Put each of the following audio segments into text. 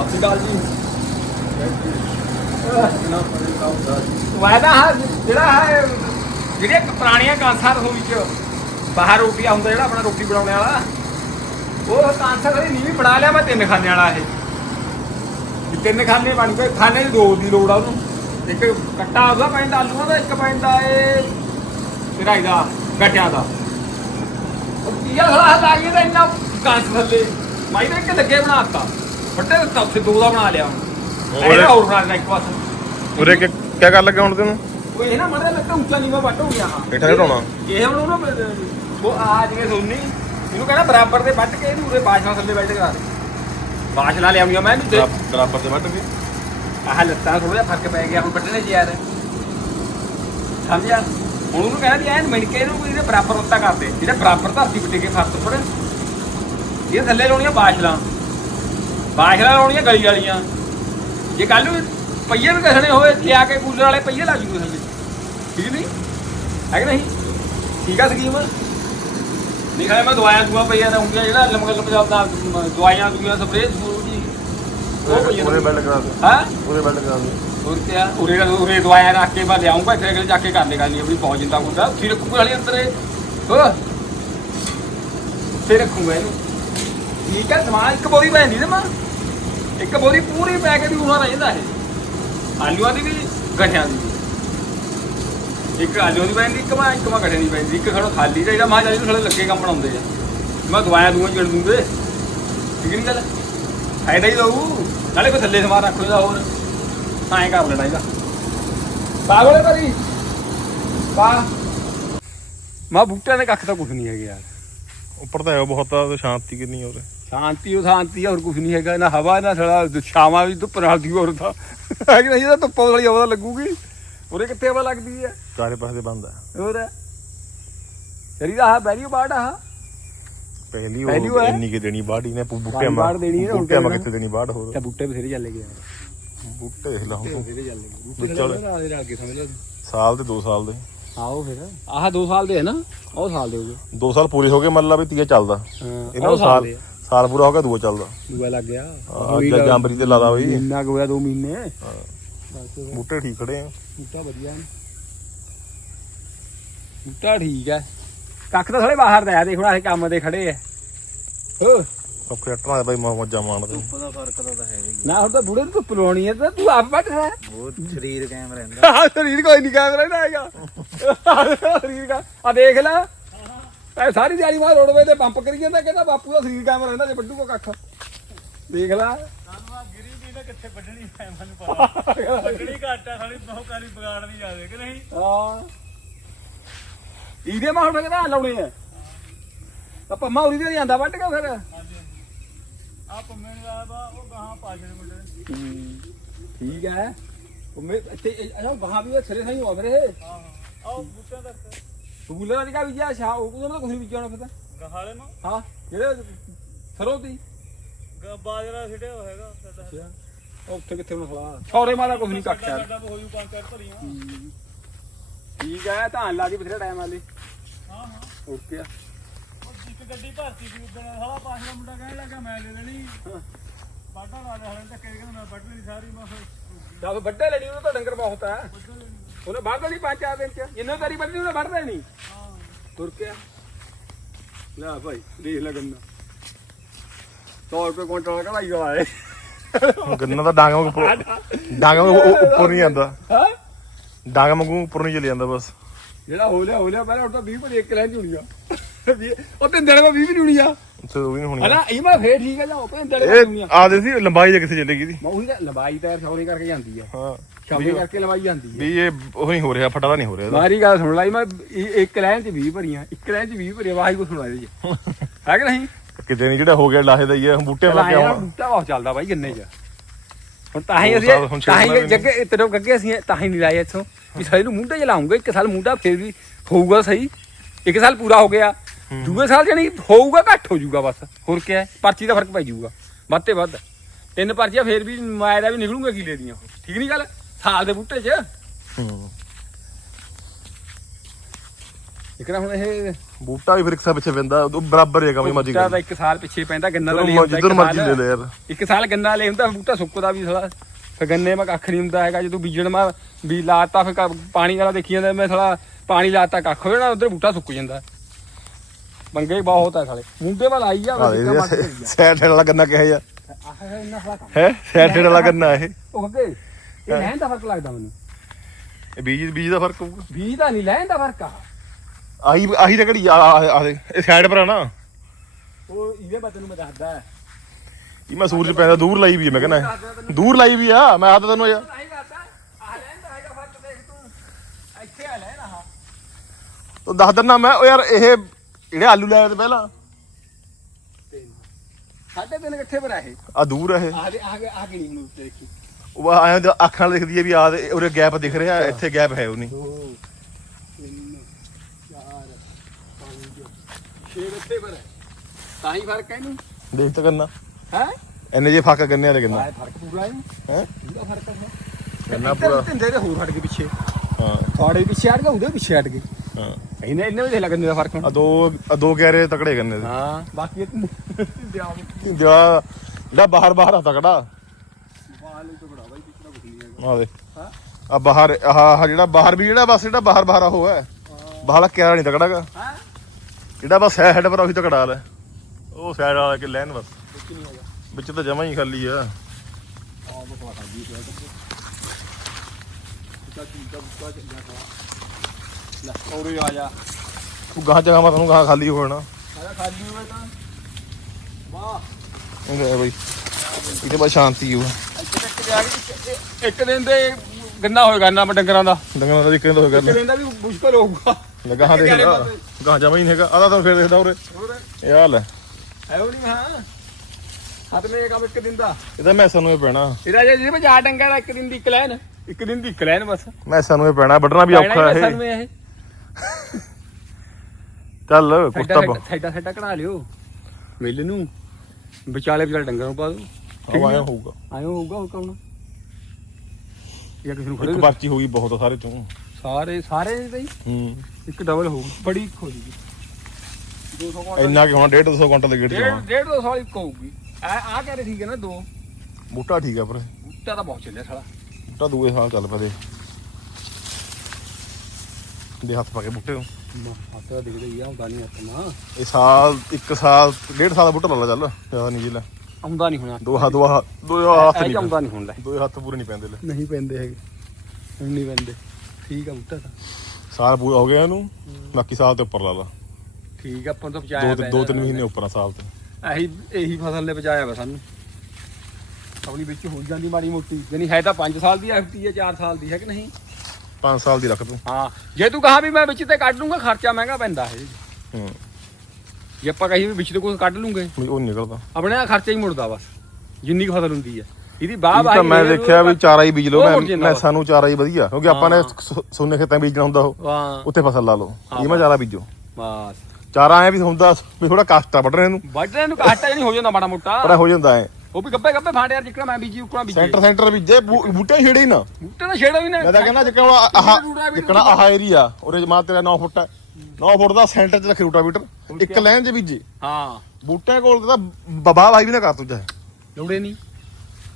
ਸਤਿ ਸ਼੍ਰੀ ਅਕਾਲ ਜੀ। ਵਾਇਦਾ ਹੈ, ਜਿਹੜਾ ਹੈ, ਜਿਹੜੀਆਂ ਪੁਰਾਣੀਆਂ ਕਾਂਸਾਂ ਰਸੋਈ ਚ ਬਾਹਰ ਰੋਟੀਆਂ ਹੁੰਦਾ ਜਿਹੜਾ ਆਪਣਾ ਰੋਟੀ ਬਣਾਉਣ ਵਾਲਾ। ਉਹ ਕਾਂਸਾ ਕਦੇ ਨਹੀਂ ਬਣਾ ਲਿਆ ਮੈਂ ਤਿੰਨ ਖਾਨੇ ਵਾਲਾ ਇਹ। ਵੀ ਤਿੰਨ ਖਾਨੇ ਬਣ ਗਏ, ਖਾਨੇ ਦੀ ਦੋ ਦੀ ਲੋੜ ਆ ਉਹਨੂੰ। ਇੱਕ ਕੱਟਾ ਉਹਦਾ ਪੈਂਦਾ, ਆਲੂਆਂ ਦਾ ਇੱਕ ਪੈਂਦਾ, ਇਹ ਤੇਰਾ ਦਾ ਗੱਟਿਆਂ ਦਾ। ਉਹ ਤੀਆ ਖਲਾ ਲਾ ਕੇ ਤਾਂ ਇੰਨਾ ਕਾਂਸ ਥੱਲੇ ਮਾਈ ਨੇ ਇੱਕ ਲੱਗੇ ਬਣਾਤਾ ਵੱਡੇ ਦਿੱਤਾ ਉੱਥੇ ਦੋ ਦਾ ਬਣਾ ਲਿਆ। ਹੁਣ ਹੋਰ? ਇਹਦਾ ਹੋਰ ਬਣਾ ਲਿਆ ਇੱਕ ਪਾਸੇ। ਉਰੇ ਕੀ ਕੀ ਕਰ ਲੱਗਾ ਹੁਣ ਤੈਨੂੰ? ਉਹ ਇਹ ਨਾ ਮੜਾ ਲੱਗਾ ਉੱਚਾ ਨੀਵਾ ਵੱਟ ਹੋ ਗਿਆ ਹਾਂ। ਹੇਠਾਂ ਘਟਾਉਣਾ ਇਹ ਹੁਣ ਉਹਨੂੰ ਉਹ ਆ ਜਿਵੇਂ ਸੋਨੀ ਇਹਨੂੰ ਕਹਿੰਦਾ ਬਰਾਬਰ ਦੇ ਵੱਟ ਕੇ ਇਹਨੂੰ ਉਰੇ ਬਾਸ਼ਨਾ ਥੱਲੇ ਬੈਠ ਕਰਾ ਦੇ। ਬਾਸ਼ਨਾ ਲਿਆਉਣੀ ਆ ਮੈਂ ਇਹਨੂੰ ਦੇ ਬਰਾਬਰ ਤੇ ਵੱਟ ਵੀ ਆਹ ਲੱਤਾਂ ਥੋੜਾ ਜਿਹਾ ਫ਼ਰਕ ਪੈ ਗਿਆ ਹੁਣ ਵੱਟਣੇ ਚ ਯਾਰ ਸਮਝਿਆ? ਹੁਣ ਉਹਨੂੰ ਕਹਿੰਦਾ ਵੀ ਐਨ ਮਿਣ ਕੇ ਇਹਨੂੰ ਇਹਦੇ ਬਰਾਬਰ ਉੱਤਾ ਕਰ ਦੇ ਜਿਹੜਾ ਬਰਾਬਰ ਧਰਤੀ ਪਿੱਟੇ ਕੇ ਫ਼ਰਕ ਉੱਪਰ ਇਹ ਥੱਲੇ ਲਾਉਣੀਆਂ ਬਾਸ਼ਲਾਂ। ਬਾਸ਼ਲਾਂ ਲਾਉਣੀਆਂ ਗਲੀ ਵਾਲੀਆਂ। ਜੇ ਕੱਲ ਨੂੰ ਪਈਏ ਵੀ ਘਸਣੇ ਹੋਏ ਲਿਆ ਕੇ ਕੂਲਰ ਵਾਲੇ ਪਈਏ ਲਾ ਜੂਗੇ ਥੱਲੇ। ਠੀਕ ਨਹੀਂ? ਹੈ ਕਿ ਨਹੀਂ? ਠੀਕ ਆ ਸਕੀਮ? ਨਹੀਂ ਖਾਇਆ ਮੈਂ ਦਵਾਈਆਂ ਦੂਆ ਪਈਆਂ ਨਾ ਹੁੰਦੀਆਂ ਜਿਹੜਾ ਲੰਮਾ ਪੰਜਾਬ ਦਾ ਦਵਾਈਆਂ ਦੂਈਆਂ ਸਪਰੇਅ ਜੀ ਉਹ ਪਈਆਂ ਉਰੇ ਬੈਲ ਕਰਾ ਦੇ ਹਾਂ? ਉਰੇ ਬੈਲ ਕਰਾ ਦੇ ਹੋਰ ਕਿਆ ਉਰੇ ਦਾ ਉਰੇ ਦਵਾਈਆਂ ਰੱਖ ਕੇ ਮੈਂ ਲਿਆਉਂਗਾ ਇੱਥੇ ਅਗਲੇ ਜਾ ਕੇ ਕਰ ਲੇਗਾ ਨਹੀਂ ਆਪਣੀ ਬਹੁਤ ਜਿੰਦਾ ਹੁੰਦਾ ਉੱਥੇ ਰੱਖੂਗਾ ਵਾਲੀ ਅੰਦਰ ਹੋ ਉੱਥੇ ਰੱਖੂਗਾ ਇਹਨੂੰ। ਠੀਕ ਹੈ ਸਮਾਨ ਇੱਕ ਬੋਰੀ ਪੈਂਦੀ ਨਾ ਮਾਂ। ਇੱਕ ਬੋਰੀ ਪੂਰੀ ਪੈ ਕੇ ਵੀ ਉਹਨਾਂ ਰਹਿੰਦਾ ਇਹ। ਆਲੂਆਂ ਦੀ ਵੀ, ਗੱਠਿਆਂ ਦੀ ਵੀ। ਇੱਕ ਆਲੂਆਂ ਦੀ ਪੈਂਦੀ ਇੱਕ ਮਾਂ ਇੱਕ ਮਾਂ ਗੱਠਿਆਂ ਦੀ ਪੈਂਦੀ ਇੱਕ ਖੜੋ ਖਾਲੀ ਦਾ ਜਿਹੜਾ ਮਾਂ ਜਾਲੀ ਥੋੜੇ ਲੱਗੇ ਕੰਮ ਬਣਾਉਂਦੇ ਆ। ਮੈਂ ਦਵਾਈਆਂ ਦੂਆਂ ਜੜ ਦੂੰਗੇ ਠੀਕ ਨਹੀਂ ਗੱਲ? ਫਾਇਦਾ ਹੀ ਦਊ ਨਾਲੇ ਕੋਈ ਥੱਲੇ ਸਮਾਨ ਰੱਖ ਇਹਦਾ ਹੋਰ। ਐਂ ਕਰ ਲੈਣਾ ਇਹਦਾ। ਪਾਗਲੇ ਭਾਈ ਪਾ। ਮਾ, ਬੂਟਿਆਂ ਦੇ ਕੱਖ ਤਾਂ ਕੁਝ ਨਹੀਂ ਹੈਗੇ ਯਾਰ। ਉੱਪਰ ਤਾਂ ਹੈ ਬਹੁਤ ਆ ਤੇ ਸ਼ਾਂਤੀ ਕਿੰਨੀ ਉਰੇ ਸ਼ਾਂਤੀ ਉਹ ਸ਼ਾਂਤੀ ਆ ਹੋਰ ਕੁਝ ਨਹੀਂ ਹੈਗਾ ਨਾ ਹਵਾ ਨਾ ਥੜਾ ਛਾਵਾਂ ਵੀ ਧੁੱਪ ਨਾਲ ਦੀ ਹੋਰ ਤਾਂ। ਹੈ ਕਿ ਨਹੀਂ ਇਹਦਾ ਧੁੱਪ ਵਾਲੀ ਹਵਾ ਲੱਗੂਗੀ। ਉਰੇ ਕਿੱਥੇ ਹਵਾ ਲੱਗਦੀ ਹੈ? ਚਾਰੇ ਪਾਸੇ ਬੰਦ ਆ। ਹੋਰ? ਤੇਰੀ ਦਾ ਆ ਬੈਰੀਓ ਬਾੜ ਆ ਪਹਿਲੀ ਪਹਿਲੀ ਉਹ ਉਹ ਹੈ। ਇੰਨੀ ਕਿ ਦੇਣੀ ਬਾੜੀ ਨੇ ਬੂਟਿਆਂ ਬਾਹਰ ਮਾ ਦੇਣੀ ਹੈ, ਬੂਟਿਆਂ ਮਾ ਕਿੱਥੇ ਦੇਣੀ ਬਾੜ ਹੋਰ। ਤੇ ਬੂਟੇ ਬਥੇਰੇ ਚੱਲੇ ਗਏ ਬੂਟੇ ਦੇਖ ਲਾ ਹੁਣ ਤੂੰ। ਬਥੇਰੇ ਚੱਲੇ ਗਏ ਵਾਲੇ। ਰਾਦੇ ਰਾਲ ਕੇ ਸਮਝ ਲਓ ਸਾਲ ਤੇ 2 ਸਾਲ ਦੇ। ਆਓ ਫਿਰ ਆਹ 2 ਸਾਲ ਦੇ ਹੈ ਨਾ ਉਹ ਸਾਲ ਦੇ ਹੋਗੇ 2 ਸਾਲ ਪੂਰੇ ਹੋ ਗਏ ਮੱਲਾ ਵੀ ਤੀਆ ਚੱਲਦਾ। ਹਾਂ ਇਹਨਾਂ ਨੂੰ ਸਾਲ ਦੇ। ਸਾਲ ਪੂਰਾ ਹੋ ਗਿਆ ਦੂਆ ਚੱਲਦਾ। ਦੂਆ ਲੱਗ ਗਿਆ। ਅੱਜ ਜੰਬਰੀ ਤੇ ਲਾਦਾ ਬਈ। ਇੰਨਾ ਕੁ ਹੋਇਆ 2 ਮਹੀਨੇ। ਹਾਂ। ਬੂਟੇ ਠੀਕ ਖੜੇ ਆ। ਬੂਟਾ ਵਧੀਆ। ਨੇ ਬੂਟਾ ਠੀਕ ਹੈ ਕੱਖ ਤਾਂ ਥੋੜੇ ਬਾਹਰ ਦਾ ਆ ਦੇਖ ਹੁਣ ਅਸੀਂ ਕੰਮ ਦੇ ਖੜੇ ਆ। ਹੋ। ਔਖੇ ਟਰਾਂ ਦੇ ਬਈ ਮੌਜਾਂ ਮਾਣਦੇ ਉਹਦਾ ਫ਼ਰਕ ਤਾਂ ਹੈ ਹੀ ਨਾ ਹੁਣ ਤਾਂ ਬੁੜੇ ਨੂੰ ਧੁੱਪ ਲਵਾਉਣੀ ਹੈ ਤਾਂ ਤੂੰ ਆਪ ਬੈਠਾ ਹੈ ਬਹੁਤ ਸਰੀਰ ਕਾਇਮ ਰਹਿੰਦਾ। ਆਹ ਸਰੀਰ ਕੋਈ ਨਹੀਂ ਕੈਮਰਾ ਨਾ ਹੈਗਾ। ਸਰੀਰ ਦਾ ਆ ਦੇਖ ਲੈ। ਇਹ ਸਾਰੀ ਦਿਹਾੜੀ ਮਾਰ ਰੋਡਵੇ ਤੇ ਪੰਪ ਕਰੀ ਜਾਂਦਾ ਕਹਿੰਦਾ ਬਾਪੂ ਦਾ ਸਰੀਰ ਕੈਮਰਾ ਰਹਿੰਦਾ ਜੇ ਵੱਡੂ ਕੋ ਕੱਖ। ਦੇਖ ਲੈ। ਗਿਰੀ ਤਾਂ ਕਿੱਥੇ ਵੱਢਣੀ ਹੈ ਮੈਨੂੰ ਪਤਾ। ਵੱਢਣੀ ਘੱਟ ਆ ਸਾਲੀ ਬਹੁਤ ਕਾਲੀ ਵਿਗਾੜਨੀ ਜਾਵੇ ਕਿ ਨਹੀਂ? ਹਾਂ। ਇਹਦੇ ਮਾਹੌਲ ਕਹਿੰਦਾ ਲਾਉਣੇ ਆ? ਤਾਂ ਪੰਮਾ ਉਰੀ ਤੇ ਜਾਂਦਾ ਵੱਟ ਕੇ ਫਿਰ। ਆ ਪੰਮੇ ਨੂੰ ਆਇਆ ਉਹ ਗਾਹਾਂ ਪਾਛੜ ਮੁੰਡੇ ਠੀਕ ਹੈ। ਪੰਮੇ ਤੇ ਅਜਾ ਵਹਾਂ ਵੀ ਸਰੇ ਸਹੀ ਹੋ ਫਿਰ ਹਾਂ ਆਹ ਤੱਕ। ਬੂਲਰ ਦੀ ਕਾ ਜਾ ਸ਼ਾ ਉਹ ਤਾਂ ਕੁਝ ਵੀ ਜਾਣਾ ਫਿਰ ਤਾਂ। ਗਹਾਲੇ ਨੂੰ? ਹਾਂ ਜਿਹੜੇ ਸਰੋਂ ਦੀ। ਗ- ਬਾਜਰਾ ਛਿੜਿਆ ਹੋਇਆ ਹੈਗਾ ਸਾਡਾ ਉਹ ਉੱਥੇ ਕਿੱਥੇ ਹੁਣ ਖਲਾ ਛੋਰੇ ਮਾਦਾ ਕੁਝ ਨਹੀਂ ਕੱਟ ਸਾਡਾ ਪੰਜ ਚਾਰ ਠੀਕ ਹੈ ਧਾਨ ਲਾ ਦੀ ਬਥੇਰਾ ਟਾਈਮ ਵਾਲੇ। ਹਾਂ ਹਾਂ। ਓਕੇ ਆ। ਉਹ ਇੱਕ ਗੱਡੀ ਭਰਤੀ ਸੀ ਉਦੋਂ ਸਾਲਾ ਪਾਛੜਾ ਮੁੰਡਾ ਕਹਿਣ ਲੱਗਾ ਮੈਂ ਲੈ ਲੈਣੀ। ਬਾਟਾ ਲਾ ਦੇ ਹਲੇ ਤੱਕ ਕਹਿੰਦਾ ਮੈਂ ਵੱਢ ਲੈਣੀ ਸਾਰੀ ਮੈਂ ਫਿਰ ਜਦ ਵੱਡੇ ਲੈਣੀ ਉਹ ਤਾਂ ਡੰਗਰ ਬਹੁਤ ਹੈ ਵੱਢ ਲੈਣੀ। ਉਹਨੇ ਵੱਢ ਲਈ ਪੰਜ ਚਾਰ ਦਿਨ ਚ। ਜਿੰਨੇ ਤਾਰੀ ਵੱਢਣੀ ਉਹਨੇ ਵੱਢ ਲੈਣੀ। ਹਾਂ ਤੁਰ ਕੇ ਆ। ਲੈ ਭਾਈ ਦੇਖ ਲੈ ਗੰਨਾ। 100 ਰੁਪਏ ਕੁਇੰਟਲ ਕਢਾਈ ਵਾਲਾ ਹੈ ਗੰਨਾ ਦਾ ਡਾਂਗ ਵਾਂਗੂ ਉੱਪਰ ਡਾਂਗ ਵਾਂਗੂ ਉ- ਉੱਪਰ ਨਹੀਂ ਜਾਂਦਾ ਹਾਂ? ਡਾਂਗ ਵਾਂਗੂ ਉੱਪਰ ਨਹੀਂ ਚਲੇ ਜਾਂਦਾ ਬਸ। ਜਿਹੜਾ ਹੋ ਲਿਆ ਹੋ ਲਿਆ ਪਹਿਲਾਂ ਉਹ ਤਾਂ 20 ਪਰ ਇੱਕ ਲੈਣ ਹੋਣੀ ਆ। ਉਹ ਤੇ ਦਿਨ ਮੈਂ 20 ਵੀ ਨਹੀਂ ਹੋਣੀ ਆ। ਉੱਥੇ ਉਹ ਵੀ ਨਹੀਂ ਹੋਣੀ ਹਲਾ ਇਹ ਮੈਂ ਫੇਰ ਠੀਕ ਹੈ ਜਾਓ ਹੋਣੀ ਇਹ ਆ। ਆਦੇ ਸੀ ਲੰਬਾਈ ਦੇ ਕਿੱਥੇ ਚੱਲੇਗੀ ਦੀ ਮੈਂ ਉਹੀ ਤਾਂ ਲੰਬਾਈ ਤਾਂ ਸ਼ੌਰੀ ਕਰਕੇ ਜਾਂਦੀ ਆ। ਹਾਂ। ਸ਼ੌਰੀ ਕਰਕੇ ਲੰਬਾਈ ਜਾਂਦੀ ਆ ਵੀ ਇਹ ਉਹ ਨਹੀਂ ਹੋ ਰਿਹਾ ਫਟਾ ਤਾਂ ਨਹੀਂ ਹੋ ਰਿਹਾ ਇਹਦਾ। ਮਾਰੀ ਗੱਲ ਸੁਣ ਲਈ ਮੈਂ ਇੱਕ ਲਾਈਨ ਚ 20 ਭਰੀਆਂ ਇੱਕ ਲਾਈਨ ਚ 20 ਭਰੀਆਂ ਵਾਹੀ ਕੋ ਸੁਣਾ ਚ ਹੈ ਕਿ ਨਹੀਂ? ਕਿਤੇ ਨਹੀਂ ਜਿਹੜਾ ਹੋ ਗਿਆ ਲਾਹੇ ਦਾ ਹੀ ਹੈ ਹੁਣ ਬੂਟਿਆਂ ਦਾ ਲਾਇਆ ਬੂਟਾ ਬਹੁਤ ਚੱਲਦਾ ਬਾਈ ਗੰਨੇ ਚ। ਹੁਣ ਤਾਂ ਹੀ ਦੋ ਅਸੀਂ ਸਾਲ ਹੁਣ ਤਾਂ ਛੇੜਨਾ ਹੀ ਵੀ ਜੱਗੇ ਤੇਰੇ ਗੱਗੇ ਅਸੀਂ ਤਾਂ ਹੀ ਨਹੀਂ ਲਾਏ ਇੱਥੋਂ। ਵੀ ਸਾਲੇ ਨੂੰ ਮੁੰਡੇ ਚ ਲਾਉਂਗੇ ਇੱਕ ਸਾਲ ਮੁੰਡਾ ਫੇਰ ਵੀ ਹੋਊਗਾ ਸਹੀ। ਇੱਕ ਸਾਲ ਪੂਰਾ ਹੋ ਗਿਆ। ਦੂਏ ਸਾਲ ਜਣੀ ਹੋਊਗਾ ਘੱਟ ਹੋ ਜਾਊਗਾ ਬਸ। ਹੋਰ ਕੀ ਹੈ? ਪਰਚੀ ਦਾ ਫ਼ਰਕ ਪੈ ਜਾਊਗਾ। ਵੱਧ ਤੇ ਵੱਧ। ਤਿੰਨ ਪਰਚੀਆਂ ਫੇਰ ਵੀ ਮਾਇਆ ਦਾ ਵੀ ਨਿਕਲੂਗਾ ਕਿਲੇ ਦੀਆਂ। ਠੀਕ ਨਹੀਂ ਗੱਲ? ਸਾਲ ਦੇ ਬੂਟੇ 'ਚ? ਹੂੰ। ਇਕਣਾ ਹੁਣ ਇਹ ਬੂਟਾ ਵੀ ਫਿਰ ਇੱਕ ਸਾ ਪਿੱਛੇ ਪੈਂਦਾ ਉਹ ਬਰਾਬਰ ਹੀ ਹੈਗਾ ਵੀ ਮਰਜ਼ੀ ਬੂਟਾ ਇੱਕ ਸਾਲ ਪਿੱਛੇ ਪੈਂਦਾ ਗੰਨਾ ਦਾ ਲੈ ਜਦੋਂ ਹੁੰਦਾ ਇੱਕ ਮਰਜ਼ੀ ਲੈ ਸਾਲ। ਲੈ ਯਾਰ। ਇੱਕ ਸਾਲ ਗੰਨਾ ਲੈ ਹੁੰਦਾ ਬੂਟਾ ਸੁੱਕਦਾ ਵੀ ਸਾਲਾ ਫਿਰ ਗੰਨੇ ਮਾ ਕੱਖ ਨਹੀਂ ਹੁੰਦਾ ਹੈਗਾ ਜਦੋਂ ਬੀਜਣ ਮਾ ਵੀ ਲਾਤਾ ਫਿਰ ਕ- ਪਾਣੀ ਵਾਲਾ ਦੇਖੀ ਜਾਂਦਾ ਮੈਂ ਸਾਲਾ ਪਾਣੀ ਲਾਤਾ ਕੱਖ ਹੋ ਜਾਣਾ ਉਧਰ ਬੂਟਾ ਸੁੱਕ ਜਾਂਦਾ। ਮੰਗੇ ਹੀ ਬਹੁਤ ਆ ਸਾਲੇ। ਮੁੰਡੇ ਵਾਲਾ ਆਈ ਆ ਬਸ ਇੱਕ ਮੱਟ ਦੇ ਸੈਟ ਵਾਲਾ ਗੰਨਾ ਕਿਹਾ ਜਾ ਆਹ ਹੈ ਇੰਨਾ ਸਾਲਾ ਕੰਮ। ਹੈ ਸੈਟ ਵਾਲਾ ਗੰਨਾ ਇਹ? ਉਹ ਅੱਗੇ। ਇਹ ਲੈਣ ਦਾ ਫ਼ਰਕ ਲੱਗਦਾ ਮੈਨੂੰ। ਇਹ ਬੀਜ ਬੀਜ ਦਾ ਫ਼ਰਕ ਹੋਊਗਾ। ਬੀਜ ਦਾ ਨਹੀਂ ਲੈਣ ਦਾ ਫ਼ਰਕ ਆ। ਆਹੀ ਆਹੀ ਤਾਂ ਘੜੀ ਆ ਆ- ਆ- ਇਹ ਸਾਈਡ ਪਰ ਆ ਨਾ। ਉਹ ਇਹਦੇ ਬਾਤ ਨੂੰ ਮੈਂ ਦੱਸਦਾ। ਇਹ ਮੈਂ ਸੂਰਜ ਪੈਂਦਾ ਦੂਰ ਲਾਈ ਵੀ ਮੈਂ ਕਹਿੰਦਾ। ਦੂਰ ਲਾਈ ਵੀ ਆ ਮੈਂ ਆਦਾ ਤੈਨੂੰ ਯਾਰ ਤੂੰ ਦੱਸ ਦਿੰਦਾ ਮੈਂ ਉਹ ਯਾਰ ਇਹ ਜਿਹੜੇ ਆਲੂ ਲਾਏ ਤੇ ਪਹਿਲਾਂ। ਸਾਡੇ ਦਿਨ ਇਕੱਠੇ ਪਰ ਆ ਦੂਰ ਆ ਇਹ। ਆ ਆ ਆ ਕੇ ਨਹੀਂ ਹੁਣ ਦੇਖੀ? ਉਹ ਆਇਆ ਤੇ ਅੱਖਾਂ ਨਾਲ ਦਿਖਦੀ ਹੈ ਵੀ ਆ ਦੇ ਉਰੇ ਗੈਪ ਦਿਖ ਰਿਹਾ ਇੱਥੇ ਗੈਪ ਹੈ ਉਹ ਨਹੀਂ। ਦੋ ਤਿੰਨ ਚਾਰ ਪੰਜ ਛੇ ਇੱਥੇ ਪਰ ਹੈ। ਤਾਂ ਹੀ ਫ਼ਰਕ ਹੈ ਇਹਨੂੰ। ਦੇਖ ਤਾਂ ਕਰਨਾ ਹੈ? ਇੰਨੇ ਜੇ ਫੱਕ ਗੰਨੇ ਵਾਲੇ ਆਏ ਫ਼ਰਕ ਪੂਰਾ ਇਹਨੂੰ ਹੈ? ਪੂਰਾ ਫ਼ਰਕ ਹੈ। ਗੰਨਾ ਪੂਰਾ। ਤਿੰਦੇ ਦੇ ਹੋਰ ਹਟ ਗਏ ਪਿੱਛੇ। ਹਾਂ। ਥੋੜੇ ਪਿੱਛੇ ਹਟ ਗਏ ਉਹਦੇ ਪਿੱਛੇ ਹਟ ਗਏ। ਹਾਂ। ਇਹਨੇ ਇਹਨੇ ਵੀ ਦੇਖ ਲੱਗਣ ਦਾ ਫ਼ਰਕ ਆ ਦੋ ਆ ਦੋ ਗਹਿਰੇ ਤਕੜੇ ਹਾਂ ਬਾਕੀ ਆ ਜਿਹੜਾ ਜਿਹੜਾ ਬਾਹਰ ਬਾਹਰ ਆ ਤਕੜਾ। ਆ ਦੇ ਆ ਬਾਹਰ ਆਹ ਜਿਹੜਾ ਬਾਹਰ ਵੀ ਜਿਹੜਾ ਬਸ ਜਿਹੜਾ ਬਾਹਰ ਬਾਹਰ ਉਹ ਹੈ। ਬਾਹਲਾ ਕਿਹੜਾ ਨਹੀਂ ਤਕੜਾਗਾ? ਜਿਹੜਾ ਬਸ ਹੈਡ ਪਰ ਉਹੀ ਤਕੜਾ ਲੈ ਉਹ ਸਾਈਡ ਵਾਲਾ ਕਿ ਲੈਨ ਬਸ। ਵਿੱਚ ਤਾਂ ਜਮਾ ਹੀ ਖਾਲੀ ਆ। ਔਰੇ ਆ ਜਾ। ਤੂੰ ਗਾਂ ਚਗਾ ਮੈਂ ਤੈਨੂੰ ਗਾਂ ਖਾਲੀ ਹੋ ਜਾਣਾ। ਸਾਰਾ ਖਾਲੀ ਹੋਇਆ ਤਾਂ। ਵਾਹ। ਇਹ ਬਈ। ਇਹਦੇ ਬਾਅਦ ਸ਼ਾਂਤੀ ਹੋ ਜਾ ਇੱਕ- ਦਿਨ ਦੇ ਗੰਨਾ ਹੋਏਗਾ ਨਾ ਡੰਗਰਾਂ ਦਾ। ਡੰਗਰਾਂ ਦਾ ਇੱਕ ਦੋ ਹੋ ਇੱਕ ਗਿਆ ਦਿਨ ਦਾ ਵੀ ਮੁਸ਼ਕਲ ਹੋਊਗਾ। ਲਗਾ ਹਾਂ ਦੇਖ ਲਾ ਗਾਂ ਜਮਾ ਹੀ ਨਹੀਂ ਹੈਗਾ। ਆਦਾ ਤਾਂ ਫੇਰ ਦੇਖਦਾ ਉਰੇ। ਇਹ ਹਾਲ ਹੈ ਹੈ ਉਹ ਨਹੀਂ ਹਾਂ। ਹੱਥ ਮੇ ਕੰਮ ਇੱਕ ਦਿਨ ਦਾ। ਇਹਦਾ ਮੈਂ ਸਾਨੂੰ ਇਹ ਪੈਣਾ। ਇਹਦਾ ਜੇ ਜਿਹਦੇ ਵਿੱਚ ਆ ਡੰਗਾ ਦਾ ਇੱਕ ਦਿਨ ਦੀ ਇੱਕ ਲੈਨ ਇੱਕ ਦਿਨ ਦੀ ਇੱਕ ਲੈਨ ਬਸ। ਮੈਂ ਸਾਨੂੰ ਇਹ ਪੈਣਾ ਵੱਢਣਾ ਵੀ ਔਖਾ ਹੈ ਸਾਨੂੰ ਇਹ। ਚੱਲ ਕੁੱਤਾ ਸਾਈਡਾ ਸਾਈਡਾ ਕਢਾ ਲਿਓ। ਮਿਲ ਨੂੰ। ਵਿਚਾਲੇ ਵਿਚਾਲੇ ਡੰਗਰਾਂ ਨੂੰ ਪਾ ਦੋ ਆਇਆ ਹੋਊਗਾ। ਆਇਓ ਹੋਊਗਾ ਉਹ ਕੌਣ ਜਾਂ ਕਿਸੇ ਨੂੰ ਇੱਕ ਖੜੇ ਪਰਚੀ ਹੋ ਗਈ ਬਹੁਤ ਸਾਰੇ ਚੋਂ। ਸਾਰੇ ਸਾਰੇ ਦੇ ਹੀ? ਹੂੰ। ਇੱਕ ਡਬਲ ਹੋਊਗੀ ਬੜੀ ਇੱਕ ਹੋ ਜੂਗੀ 200 ਕੁਆਂਟਲ। ਇੰਨਾ ਕਿ ਹੁਣ 150 ਕੁਇੰਟਲ ਦੇ ਡੇਢ ਜਾਣਾ ਡੇਢ ਦੋ ਸਾਲ ਇੱਕ ਹੋਊਗੀ। ਆ ਆ ਕਹਿ ਰਹੇ ਠੀਕ ਹੈ ਨਾ ਦੋ। ਬੂਟਾ ਠੀਕ ਆ ਪਰ। ਬੂਟਾ ਤਾਂ ਬਹੁਤ ਚੱਲਿਆ ਸਾਲਾ। ਬੂਟਾ ਦੂਏ ਸਾਲ ਚੱਲ ਪਦੇ ਦੇ ਹੱਥ ਪਾ ਕੇ ਬੂਟੇ ਨੂੰ। ਹੱਥ ਦਾ ਦਿਖਦਾ ਹੀ ਆ ਹੁੰਦਾ ਨਹੀਂ ਨਾ। ਇਹ ਸਾਲ ਇੱਕ ਸਾਲ ਡੇਢ ਸਾਲ ਦਾ ਬੂਟਾ ਲਾ ਲਾ ਚੱਲ। ਜ਼ਿਆਦਾ ਨਹੀਂ ਜੀ ਲੈ। ਆਉਂਦਾ ਨਹੀਂ ਹੋਣਾ। ਦੋ ਹੱਥ ਦੋ ਹੱਥ ਦੋ ਹੱਥ ਇਹ ਨਹੀਂ ਆਉਂਦਾ ਨਹੀਂ ਹੁੰਦਾ ਦੋ। ਹੱਥ ਪੂਰੇ ਨਹੀਂ ਪੈਂਦੇ ਲੈ। ਨਹੀਂ ਪੈਂਦੇ ਹੈਗੇ। ਹੁਣ ਨਹੀਂ ਪੈਂਦੇ। ਠੀਕ ਆ ਬੂਟਾ ਤਾਂ। ਸਾਲ ਪੂਰਾ ਹੋ ਗਿਆ ਇਹਨੂੰ। ਬਾਕੀ ਸਾਲ ਤੇ ਉੱਪਰ ਲਾ ਲਾ। ਠੀਕ ਆ ਆਪਾਂ ਤਾਂ ਦੋ ਦੋ ਤਿੰਨ ਮਹੀਨੇ ਉੱਪਰ ਆ ਸਾਲ ਤੇ। ਇਹੀ ਇਹੀ ਫਸਲ ਨੇ ਬਚਾਇਆ ਵਾ ਸਾਨੂੰ। ਆਪਣੀ ਵਿੱਚ ਹੋ ਜਾਂਦੀ ਮਾੜੀ ਮੋਟੀ। ਯਾਨੀ ਹੈ ਤਾਂ 5 ਸਾਲ ਦੀ ਐਫਟੀ ਹੈ 4 ਸਾਲ ਦੀ ਹੈ ਕਿ ਨਹੀਂ? 5 ਸਾਲ ਦੀ ਰੱਖ ਤੂੰ। ਹਾਂ। ਜੇ ਤੂੰ ਕਹਾ ਵੀ ਮੈਂ ਵਿੱਚ ਤੇ ਕੱਢ ਲੂੰਗਾ ਖਰਚਾ ਮਹਿੰਗਾ ਪੈਂਦਾ ਹੈ ਹੂੰ। ਜੇ ਆਪਾਂ ਕਹੀ ਵੀ ਵਿੱਚ ਤੇ ਕੁਝ ਕੱਢ ਲੂੰਗੇ ਵੀ ਉਹ ਨੀ ਨਿਕਲਦਾ। ਆਪਣੇ ਨਾਲ ਖਰਚਾ ਹੀ ਮੁੜਦਾ ਬਸ ਜਿੰਨੀ ਕੁ ਫਸਲ ਹੁੰਦੀ ਹੈ। ਇਹਦੀ ਬਾਹ ਤਾਂ ਮੈਂ ਦੇਖਿਆ ਵੀ ਚਾਰਾ ਹੀ ਬੀਜ ਲਓ ਮੈਂ ਮੈਂ। ਸਾਨੂੰ ਚਾਰਾ ਹੀ ਵਧੀਆ ਕਿਉਂਕਿ ਆਪਾਂ ਨੇ ਸੋਨੇ ਖੇਤਾਂ ਬੀਜਣਾ ਹੁੰਦਾ ਉਹ। ਉੱਥੇ ਫਸਲ ਲਾ ਲਓ। ਇਹ ਮੈਂ ਚਾਰਾ ਬੀਜੋ। ਬਸ। ਚਾਰਾ ਐ ਵੀ ਹੁੰਦਾ ਵੀ ਥੋੜਾ ਕਸ਼ਟ ਆ ਵੱਢਣੇ ਨੂੰ ਵੱਢਣੇ ਨੂੰ ਹੀ ਨਹੀਂ ਹੋ ਜਾਂਦਾ ਮਾੜਾ ਮੋਟਾ। ਪਰ ਹੋ ਜਾਂਦਾ ਐ। ਉਹ ਵੀ ਗੱਬੇ ਗੱਬੇ ਫਾਂਡੇ ਯਾਰ ਜਿੱਕਣਾ ਮੈਂ ਬੀਜੀ ਉਕਣਾ ਬੀਜੀ। ਸੈਂਟਰ ਸੈਂਟਰ ਬੀਜੇ ਬੂਟੇ ਛੇੜੇ ਹੀ ਨਾ। ਬੂਟੇ ਤਾਂ ਛੇੜਾ ਵੀ ਨਾ। ਮੈਂ ਤਾਂ ਕਹਿੰਦਾ ਜਿੱਕਣਾ ਆਹ ਜਿੱਕਣਾ ਆਹ ਏਰੀਆ ਉਹਦੇ ਜਮਾ ਤੇਰਾ 9 ਫੁੱਟ ਹੈ। 9 ਫੁੱਟ ਦਾ ਸੈਂਟਰ 'ਚ ਰੱਖੇ ਰੂਟਾਵੀਟਰ ਇੱਕ ਲਾਈਨ 'ਚ ਬੀਜੇ ਹਾਂ। ਬੂਟਿਆਂ ਕੋਲ ਤਾਂ ਬਬਾ ਭਾਈ ਵੀ ਨਾ ਕਰ ਤੂੰ ਚਾਹੇ। ਲੋੜੇ ਨਹੀਂ।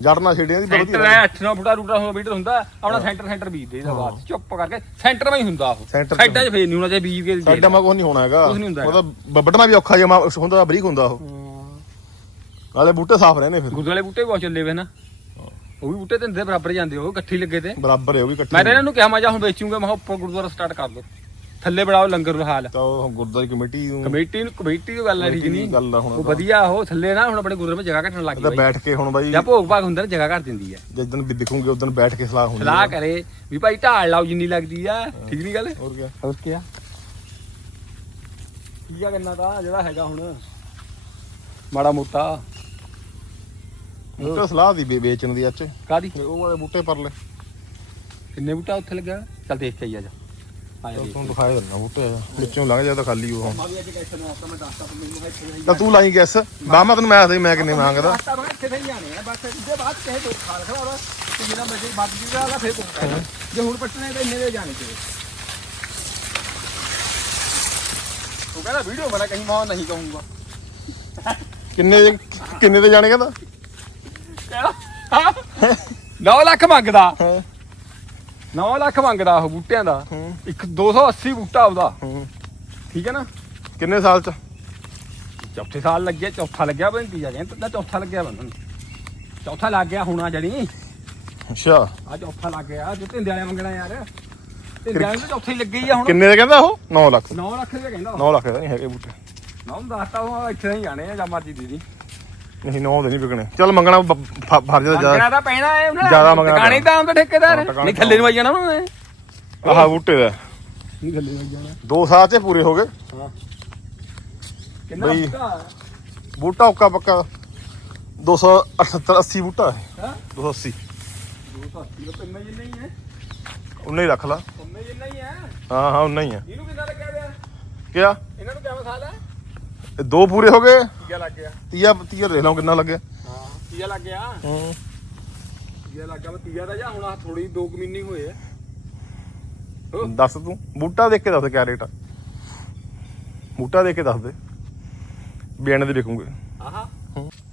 ਜੜਨਾ ਛੇੜਿਆਂ ਦੀ ਸੈਂਟਰ ਹੈ 8-9 ਫੁੱਟਾ ਰੂਟਾ ਹੁੰਦਾ ਮੀਟਰ ਹੁੰਦਾ ਆਪਣਾ ਸੈਂਟਰ ਸੈਂਟਰ ਬੀਜ ਦੇ ਇਹਦਾ ਬਾਅਦ ਚੁੱਪ ਕਰਕੇ। ਸੈਂਟਰ ਮੈਂ ਹੀ ਹੁੰਦਾ ਉਹ। ਸੈਂਟਰ 'ਚ ਸਾਈਡਾਂ 'ਚ ਫੇਰ ਨਹੀਂ ਹੋਣਾ ਚਾਹੀਦਾ ਬੀਜ ਕੇ ਸਾਡਾ ਮਾ ਕੁਝ ਨਹੀਂ ਹੋਣਾ ਹੈਗਾ। ਕੁਛ ਨੀ ਹੁੰਦਾ ਉਹਦਾ ਵੱਢਣਾ ਵੀ ਔਖਾ ਜਿਹਾ ਹੁੰਦਾ ਬਰੀਕ ਹੁੰਦਾ ਉਹ। ਨਾਲੇ ਬੂਟੇ ਸਾਫ਼ ਰਹਿੰਦੇ ਫਿਰ। ਗੁਰਦੁਆਰੇ ਬੂਟੇ ਵੀ ਬਹੁਤ ਚੱਲੇ ਵੇ ਨਾ। ਉਹ ਵੀ ਬੂਟੇ ਤਿੰਦੇ ਬਰਾਬਰ ਜਾਂਦੇ ਉਹ ਇਕੱਠੀ ਲੱਗੇ ਤੇ। ਬਰਾਬਰ ਹੈ ਉਹ ਵੀ ਇਕੱਠੇ ਮੈਂ ਤਾਂ ਇਹਨਾਂ ਨੂੰ ਕਿਹਾ ਮੈਂ ਜਾ ਹੁਣ ਵੇਚੂਗਾ ਮੈਂ ਉੱਪਰ ਗੁਰਦੁਆਰਾ ਸਟਾਰਟ ਕਰ ਦੋ। ਥੱਲੇ ਬੜਾਓ ਲੰਗਰ ਹਾਲ। ਤਾਂ ਉਹ ਗੁਰਦੁਆਰੀ ਕਮੇਟੀ ਨੂੰ ਕਮੇਟੀ ਨੂੰ ਕਮੇਟੀ ਦੀ ਗੱਲ ਹੈ ਠੀਕ ਨਹੀਂ। ਗੱਲ ਆ ਹੁਣ ਉਹ ਵਧੀਆ ਉਹ ਥੱਲੇ ਨਾ ਹੁਣ ਆਪਣੇ ਗੁਰਦੁਆਰੇ ਵਿੱਚ ਜਗ੍ਹਾ ਘਟਣ ਲੱਗ ਤਾਂ ਗਈ ਬੈਠ ਕੇ ਹੁਣ ਬਾਈ ਜਾਂ ਭੋਗ ਭਾਗ ਹੁੰਦਾ ਨਾ ਜਗ੍ਹਾ ਘਟ ਦਿੰਦੀ ਹੈ। ਜਿੱਦਣ ਵੀ ਦਿਖੂਗੇ ਉਦੋਂ ਬੈਠ ਕੇ ਸਲਾਹ ਹੁੰਦੀ ਸਲਾਹ ਕਰੇ ਵੀ ਭਾਈ ਢਾਲ ਲਾਓ ਜਿੰਨੀ ਲੱਗਦੀ ਆ। ਠੀਕ ਨਹੀਂ ਗੱਲ? ਹੋਰ ਕੀ ਹੋਰ ਕੀ ਆ ਕੀ ਆ ਕਰਨਾ ਤਾਂ ਜਿਹੜਾ ਹੈਗਾ ਹੁਣ? ਮਾੜਾ ਮੋਟਾ। ਬੂਟੇ ਸਲਾਹ ਦੀ ਵੇਚਣ ਦੀ ਅੱਜ। ਕਾਦੀ ਉਹ ਵਾਲੇ ਬੂਟੇ ਪਰ ਲੈ ਕਿੰਨੇ ਬੂਟਾ ਉੱਥੇ ਲੱਗਾ? ਚੱਲ ਦੇਖ ਕੇ ਆਈ ਆ ਜਾ। ਤੁਹਾਨੂੰ ਦਿਖਾਇਆ ਦਿੰਦਾ ਬੂਟੇ। ਵਿੱਚੋਂ ਲੰਘ ਜਾ ਤਾਂ ਖਾਲੀ ਉਹ। ਨੂੰ ਤਾਂ ਤੂੰ ਲਾਈ ਗੈਸ ਬਾਮਾ ਤੈਨੂੰ ਮੈਂ ਦੱਸ ਮੈਂ ਕਿੰਨੇ ਮੰਗਦਾ। ਦੋ ਤੇ ਜੇ ਹੁਣ ਪੱਟਣੇ ਤਾਂ ਇੰਨੇ ਜਾਣੇ ਉਹ ਕਹਿੰਦਾ ਵੀਡੀਓ ਬਣਾ ਕਹੀਂ ਮੈਂ ਨਹੀਂ ਕਹੂੰਗਾ ਕਿੰਨੇ ਕਿੰਨੇ ਦੇ ਜਾਣੇ ਕਹਿੰਦਾ? 9 ਲੱਖ ਮੰਗਦਾ। 9 ਲੱਖ ਮੰਗਦਾ ਉਹ ਬੂਟਿਆਂ ਦਾ। ਹੂੰ। ਇੱਕ 280 ਬੂਟਾ ਉਹਦਾ। ਹੂੰ। ਠੀਕ ਹੈ ਨਾ? ਕਿੰਨੇ ਸਾਲ ਚ? ਚੌਥੇ ਸਾਲ ਲੱਗਿਆ ਚੌਥਾ ਲੱਗਿਆ ਬਈ ਤੀਜਾ ਜਾਂ ਤਾਂ ਚੌਥਾ ਲੱਗਿਆ ਬੰਦਨ ਚੌਥਾ ਲੱਗ ਗਿਆ ਹੁਣਾ ਜਣੀ। ਅੱਛਾ। ਆ ਚੌਥਾ ਲੱਗ ਗਿਆ ਜੋ ਤਿੰਦੇ ਵਾਲੇ ਮੰਗਣਾ ਯਾਰ। ਤਿੰਦੇ ਵਾਲੇ ਤਾਂ ਚੌਥਾ ਹੀ ਲੱਗੀ ਆ ਹੁਣ। ਕਿੰਨੇ ਦੇ ਕਹਿੰਦਾ ਉਹ? 9 ਲੱਖ। 9 ਲੱਖ ਰੁਪਏ ਕਹਿੰਦਾ 9 ਲੱਖ ਦਾ ਨਹੀਂ ਹੈਗੇ ਬੂਟੇ। ਨਾ ਹੁਣ ਦੱਸਤਾ ਉਹ ਇੱਥੇ ਹੀ ਜਾਣੇ ਆ ਜਾਂ ਮਰਜ਼ੀ ਦੀਦੀ। ਨਹੀਂ 9 ਦੇ ਨਹੀਂ ਵਿਕਣੇ। ਚੱਲ ਮੰਗਣਾ ਫਰਜ਼ ਦਾ ਮੰਗਣਾ ਜ਼ਿਆਦਾ। ਤਾਂ ਪੈਣਾ ਹੈ ਉਹਨਾਂ ਜ਼ਿਆਦਾ ਮੰਗਣਾ ਟਿਕਾਣੇ ਤਾਂ ਆਉਂਦਾ ਠੇਕੇਦਾਰ। ਹਾਂ, ਨਹੀਂ ਥੱਲੇ ਨੂੰ ਆਈ ਜਾਣਾ ਉਹਨਾਂ ਨੇ ਆਹ ਬੂਟੇ ਦਾ। ਨਹੀਂ ਥੱਲੇ ਨੂੰ ਜਾਣਾ। 2 ਸਾਲ ਚ ਪੂਰੇ ਹੋ ਗਏ। ਹਾਂ। ਕਿੰਨਾ। ਬੂਟਾ ਬੂਟਾ ਉੱਕਾ ਪੱਕਾ। 278 80 ਬੂਟਾ। ਹੈ। ਹਾਂ 280 ਦੋ ਤਾਂ ਕਿਲੋ ਪੰਮੇ ਜਿੰਨਾ ਹੀ ਹੈ ਉਨਾ ਹੀ ਰੱਖ ਲਾ। ਜਿੰਨਾ ਹੀ ਹੈ ਹਾਂ ਹਾਂ ਉਨਾ ਹੀ ਹੈ ਇਹਨੂੰ ਕਿੰਨਾ ਲੱਗਿਆ ਪਿਆ? ਕਿਆ? ਇਹਨਾਂ ਨੂੰ ਕਿਆ ਮਸਾਲ? ਹੈ ਇਹ ਦੋ ਪੂਰੇ ਹੋ ਗਏ? ਤੀਆ ਲੱਗ ਗਿਆ। ਤੀਆ ਤੀਆ ਦੇਖ ਲਓ ਕਿੰਨਾ ਲੱਗਿਆ ਹਾਂ ਤੀਆ ਲੱਗ ਗਿਆ। ਹੂੰ। ਤੀਆ ਲੱਗ ਗਿਆ ਵਾ ਤੀਆ ਦਾ ਜਾਂ ਹੁਣ ਆਹ ਥੋੜੀ 2 ਮਹੀਨੇ ਹੋਏ ਆ। ਦੱਸ ਤੂੰ ਬੂਟਾ ਦੇਖ ਕੇ ਦੱਸ ਕਿਆ ਰੇਟ ਆ। ਬੂਟਾ ਦੇਖ ਕੇ ਦੱਸ ਦੇ ਬਿਆਨ ਦੇ ਵਿਕੂਗੇ। ਆਹਾ।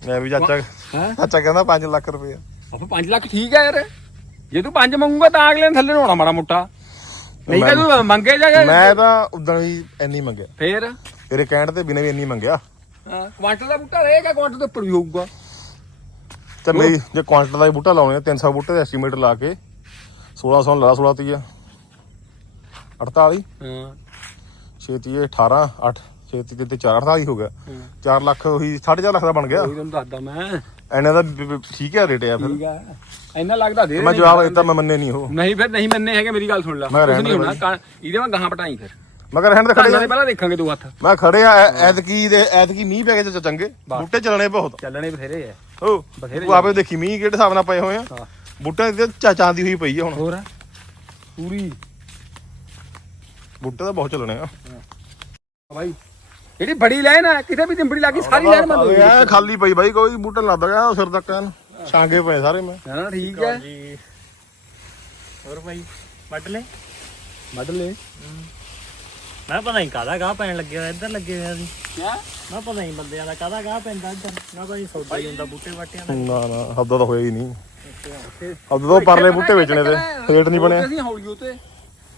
ਮੈਂ ਵੀ ਚਾਚਾ ਹੈ? ਚਾਚਾ ਕਹਿੰਦਾ 5 ਲੱਖ ਰੁਪਏ ਆਪਾਂ 5 ਲੱਖ ਠੀਕ ਹੈ ਯਾਰ। ਜੇ ਤੂੰ 5 ਮੰਗੂਗਾ ਤਾਂ ਅਗਲੇ ਨੇ ਥੱਲੇ ਨੂੰ ਮਾੜਾ ਮੋਟਾ। ਨਹੀਂ ਤਾਂ ਤੂੰ ਮੰਗੇ ਜਾ ਮੈਂ ਤਾਂ ਉਦੋਂ ਹੀ ਇੰਨੀ ਮੰਗਿਆ। ਫੇਰ? ਤੇਰੇ ਕਹਿਣ ਤੇ ਬਿਨਾਂ ਵੀ ਇੰਨੀ ਮੰਗਿਆ। ਹਾਂ ਕੁਆਂਟਲ ਦਾ ਬੂਟਾ ਰਹੇਗਾ ਕੁਆਂਟਲ ਦੇ ਉੱਪਰ ਵੀ ਹੋਊਗਾ। ਤੇ ਮੇਰੀ ਜੇ ਕੁਆਂਟਲ ਦਾ ਬੂਟਾ ਲਾਉਣੇ ਆ 300 ਬੂਟੇ ਦਾ ਐਸਟੀਮੇਟ ਲਾ ਕੇ 1600 ਲਾ 16 ਤੀਆ 48 ਹਾਂ। 6 ਤੀਏ 18 8 6 ਤੀਏ ਤੇ 4 48 ਹੋ ਗਿਆ। 4 ਲੱਖ ਉਹੀ 4.5 ਲੱਖ ਦਾ ਬਣ ਗਿਆ। ਉਹੀ ਤੁਹਾਨੂੰ ਦੱਸਦਾ ਮੈਂ। ਐਨੇ ਦਾ ਠੀਕ ਹੈ ਰੇਟ ਆ ਫਿਰ। ਠੀਕ ਇੰਨਾ ਲੱਗਦਾ ਦੇ ਮੈਂ ਜਵਾਬ ਦਿੱਤਾ ਮੈਂ ਮੰਨੇ ਨਹੀਂ ਉਹ। ਨਹੀਂ ਫਿਰ ਨਹੀਂ ਮੰਨੇ ਹੈਗੇ ਮੇਰੀ ਗੱਲ ਸੁਣ ਲੈ। ਰਹਿਣ ਨਹੀਂ ਹੋਣਾ ਇਹਦੇ ਮੈਂ ਗਾਹਾਂ ਪਟਾਈ ਫਿਰ। ਮਗਰ ਰਹਿਣ ਦੇ ਖੜੇ ਆ। ਦੇ ਪਹਿਲਾਂ ਦੇਖਾਂਗੇ ਤੂੰ ਹੱਥ। ਮੈਂ ਖੜੇ ਆ ਐ- ਐਤਕੀ ਦੇ ਐਤਕੀ ਮੀਂਹ ਪੈ ਗਏ ਚ ਚੰਗੇ। ਬੂਟੇ ਚੱਲਣੇ ਬਹੁਤ। ਚੱਲਣੇ ਬਥੇਰੇ ਐ। ਓ ਬਥੇਰੇ ਤੂੰ ਆਪੇ ਦੇਖੀ ਮੀਂਹ ਕਿਹੜੇ ਹਿਸਾਬ ਨਾਲ ਪਏ ਹੋਏ ਆ? ਹਾਂ। ਬੂਟੇ ਤੇ ਚਾ ਚਾਂਦੀ ਹੋਈ ਪਈ ਆ ਹੁਣ। ਹੋਰ? ਪੂਰੀ। ਬੂਟੇ ਤਾਂ ਬਹੁਤ ਚੱਲਣੇ ਆ। ਬਾਈ ਜਿਹੜੀ ਬੜੀ ਲਾਈਨ ਹੈ ਕਿਤੇ ਵੀ ਤਿੰਬੜੀ ਲੱਗੀ ਸਾਰੀ ਲਾਈਨ ਬੰਦ ਹੋ ਗਈ ਐ ਖਾਲੀ ਪਈ ਬਾਈ ਕੋਈ ਬੂਟਾ ਲੱਗ ਗਿਆ ਸਿਰ ਤੱਕ ਐਨ। ਛਾਂਗੇ ਪਏ ਸਾਰੇ ਮੈਂ। ਨਾ ਨਾ ਠੀਕ ਹੈ ਜੀ ਹੋਰ ਭਾਈ ਵੱਢ ਲੈ। ਵੱਢ ਲੈ। ਮੈਂ ਪਤਾ ਨਹੀਂ ਕਾਹਦਾ ਗਾਹ ਪੈਣ ਲੱਗਿਆ ਇੱਧਰ ਲੱਗੇ ਹੋਇਆ ਸੀ ਕਿਆ? ਮੈਂ ਪਤਾ ਨਹੀਂ ਬੰਦਿਆਂ ਦਾ ਕਾਹਦਾ ਗਾਹ ਪੈਂਦਾ ਇੱਧਰ। ਮੈਂ ਨਹੀਂ ਸੌਦਾ ਹੀ ਹੁੰਦਾ ਬੂਟੇ ਬਾਟਿਆਂ ਦਾ। ਨਾ ਨਾ ਹੱਦੋਂ ਤਾਂ ਹੋਇਆ ਹੀ ਨਹੀਂ। ਹੱਦੋਂ ਤੋਂ ਪਰਲੇ ਬੂਟੇ ਵੇਚਣੇ ਤੇ ਰੇਟ ਨਹੀਂ ਬਣਿਆ। ਅਸੀਂ ਹੌਲੀ ਉਤੇ।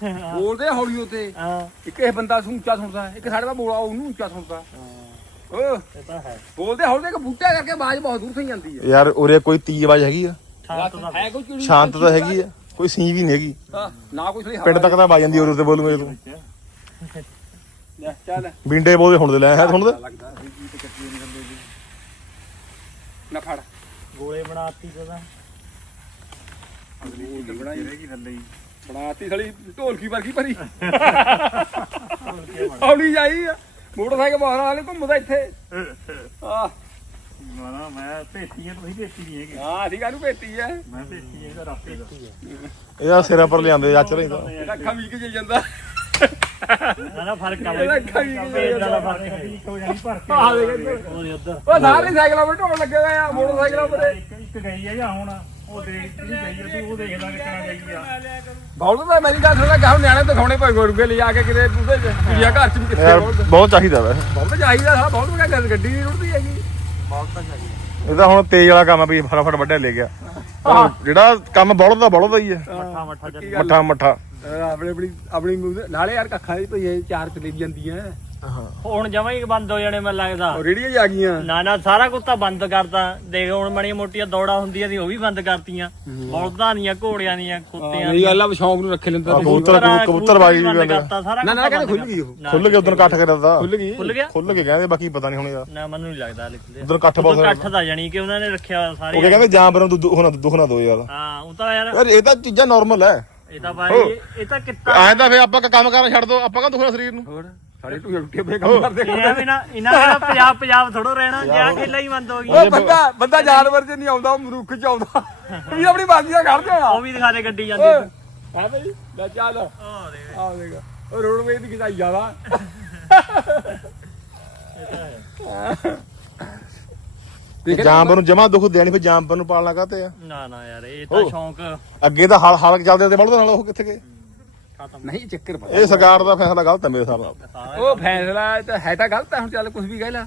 ਬੋਲਦੇ ਹੌਲੀ ਉਤੇ। ਹਾਂ। ਇੱਕ ਇਹ ਬੰਦਾ ਉੱਚਾ ਸੁਣਦਾ ਇੱਕ ਸਾਡੇ ਦਾ ਬੋਲਾ ਉਹਨੂੰ ਉੱਚਾ ਸੁਣਦਾ। ਓ ਇਹ ਤਾਂ ਹੈ। ਬੋਲਦੇ ਹੌਲੀ ਕਿ ਬੂਟਾ ਕਰਕੇ ਆਵਾਜ਼ ਬਹੁਤ ਦੂਰ ਤੋਂ ਹੀ ਜਾਂਦੀ ਹੈ। ਯਾਰ ਉਰੇ ਕੋਈ ਤੀਜ ਆਵਾਜ਼ ਹੈਗੀ ਆ? ਸ਼ਾਂਤ ਦਾ ਹੈ ਕੋਈ ਚਿੜੀ ਸ਼ਾਂਤ ਤਾਂ ਹੈਗੀ ਆ। ਕੋਈ ਸੀ ਵੀ ਨਹੀਂ ਹੈਗੀ। ਹਾਂ, ਨਾ ਕੋਈ ਥੋੜੀ ਪਿੰਡ ਤੱਕ ਤਾਂ ਆ ਜਾਂਦੀ ਉਰੇ ਤੇ ਬੋਲੂਗੇ ਤੂੰ ਲੈ ਚੱਲ। ਬਿੰਡੇ ਬੋਲਦੇ ਹੁਣ ਦੇ ਲੈ ਹੈ ਹੁਣ ਦੇ? ਲੱਗਦਾ ਸੀ ਕੀ ਤੇ ਕੱਟੀ ਨਹੀਂ ਬੰਦੇ ਦੀ ਨਾ ਫੜ। ਗੋਲੇ ਬਣਾਤੀ ਪਤਾ ਅਗਲੀ ਬਣਾਈ। ਰਹੇਗੀ ਥੱਲੇ ਹੀ। ਬਣਾਤੀ ਸਲੀ ਢੋਲਕੀ ਵਰਗੀ ਭਰੀ। ਹੌਲੀ ਜਾਈ ਆ। ਮੋਟਰਸਾਈਕਲ ਬਾਹਰ ਵਾਲੇ ਘੁੰਮਦਾ ਇੱਥੇ। ਆ ਮਾਨਾ ਮੈਂ ਭੇਤੀ ਹੈ ਤੁਸੀਂ ਭੇਤੀ ਨਹੀਂ ਹੈਗੇ। ਹਾਂ ਅਸੀਂ ਕਾਹਨੂੰ ਭੇਤੀ ਐ ਮੈਂ ਭੇਤੀ ਹੈ ਇਹਦਾ ਰਾਸਤੇ ਦਾ ਇਹਦਾ ਸਿਰਾਂ ਪਰ ਲਿਆਂਦੇ ਜੱਚ ਰਹੀ ਤਾਂ ਇਹਦਾ ਅੱਖਾਂ ਵੀਕ ਜੇ ਜਾਂਦਾ। ਨਾ ਫ਼ਰਕ ਆ ਇਹਦਾ ਅੱਖਾਂ ਵੀਕ ਜੇ ਭੇਜ ਦਾ ਜਾਂਦਾ ਫ਼ਰਕ ਹੈ ਠੀਕ ਹੋ ਜਾਣੀ ਭਰ ਕੇ ਆ ਦੇਖ ਇੱਧਰ। ਉਹਦੇ ਉੱਧਰ ਉਹ ਸਾਰੇ ਸਾਈਕਲਾਂ 'ਤੇ ਢੋਲ ਲੱਗੇ ਹੋਏ ਆ ਮੋਟਰਸਾਈਕਲਾਂ 'ਤੇ ਇੱਕ ਇੱਕ ਗਈ ਹੈ ਜਾਂ ਹੁਣ? ਉਹ ਦੇਖ ਜਿਹੜੀ ਗਈ ਤੂੰ ਉਹ ਦੇਖਦਾ ਕਿੱਕਣਾ ਗਈ ਆ। ਬਹੁਤ ਤਾਂ ਮੇਰੀ ਗੱਲ ਸੁਣਦਾ ਗਾਹ ਨਿਆਣੇ ਦਿਖਾਉਣੇ ਪਏ ਗੁਰਗੇ ਲਿਜਾ ਕੇ ਕਿਤੇ ਉਹਦੇ ਚ ਘਰ ਚ ਵੀ ਕਿੱਥੇ ਯਾਰ ਬਹੁਤ ਬਹੁਤ ਚਾਹੀਦਾ ਵੈ। ਬਹੁਤ ਚਾਹੀਦਾ ਸਾਲਾ ਬਹੁਤ ਵਗਾ ਗੱਡੀ ਨਹੀਂ ਰੁੜਦੀ ਹੈਗੀ। ਇਹਦਾ ਹੁਣ ਤੇਜ਼ ਵਾਲਾ ਕੰਮ ਆ ਵੀ ਫਟਾਫਟ ਵੱਢਿਆ ਲੈ ਗਿਆ। ਜਿਹੜਾ ਕੰਮ ਬੌਲਦ ਦਾ ਬੌਲਦ ਦਾ ਹੀ ਹੈ ਮੱਠਾ ਮੱਠਾ ਚੱਲ। ਮੱਠਾ ਮੱਠਾ। ਆਪਣੇ ਆਪਣੀ ਆਪਣੀ ਮੂੰਹ- ਨਾਲੇ ਯਾਰ ਕੱਖਾਂ ਦੀ ਪਈ ਚਾਰ ਚਲੀ ਜਾਂਦੀਆਂ। ਹਾਂ। ਹੁਣ ਜਮਾ ਹੀ ਬੰਦ ਹੋ ਜਾਣੇ ਮੈਨੂੰ ਲੱਗਦਾ। ਉਹ ਰੇੜੀਆਂ ਆ ਗਈਆਂ। ਨਾ ਨਾ ਸਾਰਾ ਕੁਝ ਤਾਂ ਬੰਦ ਕਰਤਾ। ਦੇਖ ਹੁਣ ਮਣੀਆਂ ਮੋਟੀਆਂ ਦੌੜਾਂ ਹੁੰਦੀਆਂ ਸੀ ਉਹ ਵੀ ਬੰਦ ਕਰਤੀਆਂ। ਬੌਲਦਾਂ ਦੀਆਂ ਘੋੜਿਆਂ ਦੀਆਂ ਕੁੱਤਿਆਂ ਮੇਰੀ ਗੱਲ ਆ ਸ਼ੌਂਕ ਨੂੰ ਰੱਖੇ ਲੈਂਦਾ। ਕਬੂਤਰ ਕਬੂਤਰ ਬਾਜੀ ਵੀ ਬੰਦ ਕਹਿੰਦੇ ਕਰਤਾ ਸਾਰਾ ਨਾ ਨਾ ਕਹਿੰਦੇ ਬੰਦ ਖੁੱਲ ਗਈ ਉਹ। ਖੁੱਲ ਕੇ ਉਦੋਂ ਇਕੱਠ ਕਰਿਆ ਤਾ। ਖੁੱਲ ਗਈ। ਖੁੱਲ ਗਿਆ? ਖੁੱਲ ਕੇ ਕਹਿੰਦੇ ਬਾਕੀ ਪਤਾ ਨਹੀਂ ਹੁਣ ਯਾਰ। ਨਾ ਮੈਨੂੰ ਨਹੀਂ ਲੱਗਦਾ ਲਿਖਦੇ ਉਦੋਂ ਇਕੱਠ ਬਹੁਤ ਉਦੋਂ ਇਕੱਠ ਦਾ ਜਾਣੀ ਕਿ ਉਹਨਾਂ ਨੇ ਰੱਖਿਆ ਉਹ ਸਾਰੇ ਕਹਿੰਦੇ ਜਾਨਵਰਾਂ ਨੂੰ ਦੁੱਖ ਨਾ ਦੁੱਖ ਨਾ ਦੋ ਯਾਰ। ਹਾਂ ਉਹ ਤਾਂ ਯਾਰ ਯਾਰ ਇਹ ਤਾਂ ਚੀਜ਼ਾਂ ਨਾਰਮਲ ਹੈ ਇਹ ਤਾਂ ਬਾਈ ਇਹ ਤਾਂ ਕਿੱਤਾ। ਐਂ ਤਾਂ ਫੇ ਆਪਾਂ ਕੰਮ ਕਰਨਾ ਛੱਡ ਦੋ ਆਪਾਂ ਕਾ ਦੁਖਣਾ ਸਰੀਰ ਨੂੰ? ਹੋਰ ਸਾਡੇ ਟੂਏ ਰੁੱਟੇ ਪਏ ਕੰਮ ਕਰਦੇ ਇਹਨਾਂ ਬਿਨਾ ਇਹਨਾਂ ਬਿਨਾ ਪੰਜਾਬ ਪੰਜਾਬ ਥੋੜੋ ਰਹਿਣਾ ਜਾਂ ਖੇਲਾ ਹੀ ਬੰਦ ਹੋ ਗਈ ਉਹ ਬੰਦਾ ਬੰਦਾ ਜਾਨਵਰ ਚ ਨਹੀਂ ਆਉਂਦਾ ਉਹ ਮਰੁੱਖ ਚ ਆਉਂਦਾ। ਵੀ ਆਪਣੀ ਬਾਜੀ ਦਾ ਕਰਦੇ ਆ। ਉਹ ਵੀ ਦਿਖਾ ਦੇ ਗੱਡੀ ਜਾਂਦੀ ਹੈ ਬਈ? ਲੈ ਚੱਲ। ਉਹ ਦੇਖ। ਆ ਦੇਖ। ਉਹ ਰੋਡਵੇਜ਼ ਦੀ ਕਿਸਾਈ ਜ਼ਿਆਦਾ। ਦੇਖ ਜਾਨਵਰ ਨੂੰ ਜਮਾ ਦੁੱਖ ਦੇਣੀ ਫੇ ਜਾਨਵਰ ਨੂੰ ਪਾਲਣਾ ਕਾਤੇ ਆ। ਨਾ ਨਾ ਯਾਰ ਇਹ ਤਾਂ ਸ਼ੌਂਕ ਅੱਗੇ ਤਾਂ ਹਲ ਹਲ ਚੱਲਦੇ ਤੇ ਬਲਦ ਨਾਲ ਉਹ ਕਿੱਥੇ ਗਏ? ਖਤਮ। ਨਹੀਂ ਚੱਕਰ ਪਾ ਇਹ ਸਰਕਾਰ ਦਾ ਫੈਸਲਾ ਗਲਤ ਹੈ ਮੇਰੇ ਹਿਸਾਬ ਨਾਲ। ਸਾਰਾ ਉਹ ਫੈਸਲਾ ਤਾਂ ਹੈ ਤਾਂ ਗਲਤ ਹੈ ਹੁਣ ਚੱਲ ਕੁਝ ਵੀ ਕਹਿ ਲੈ।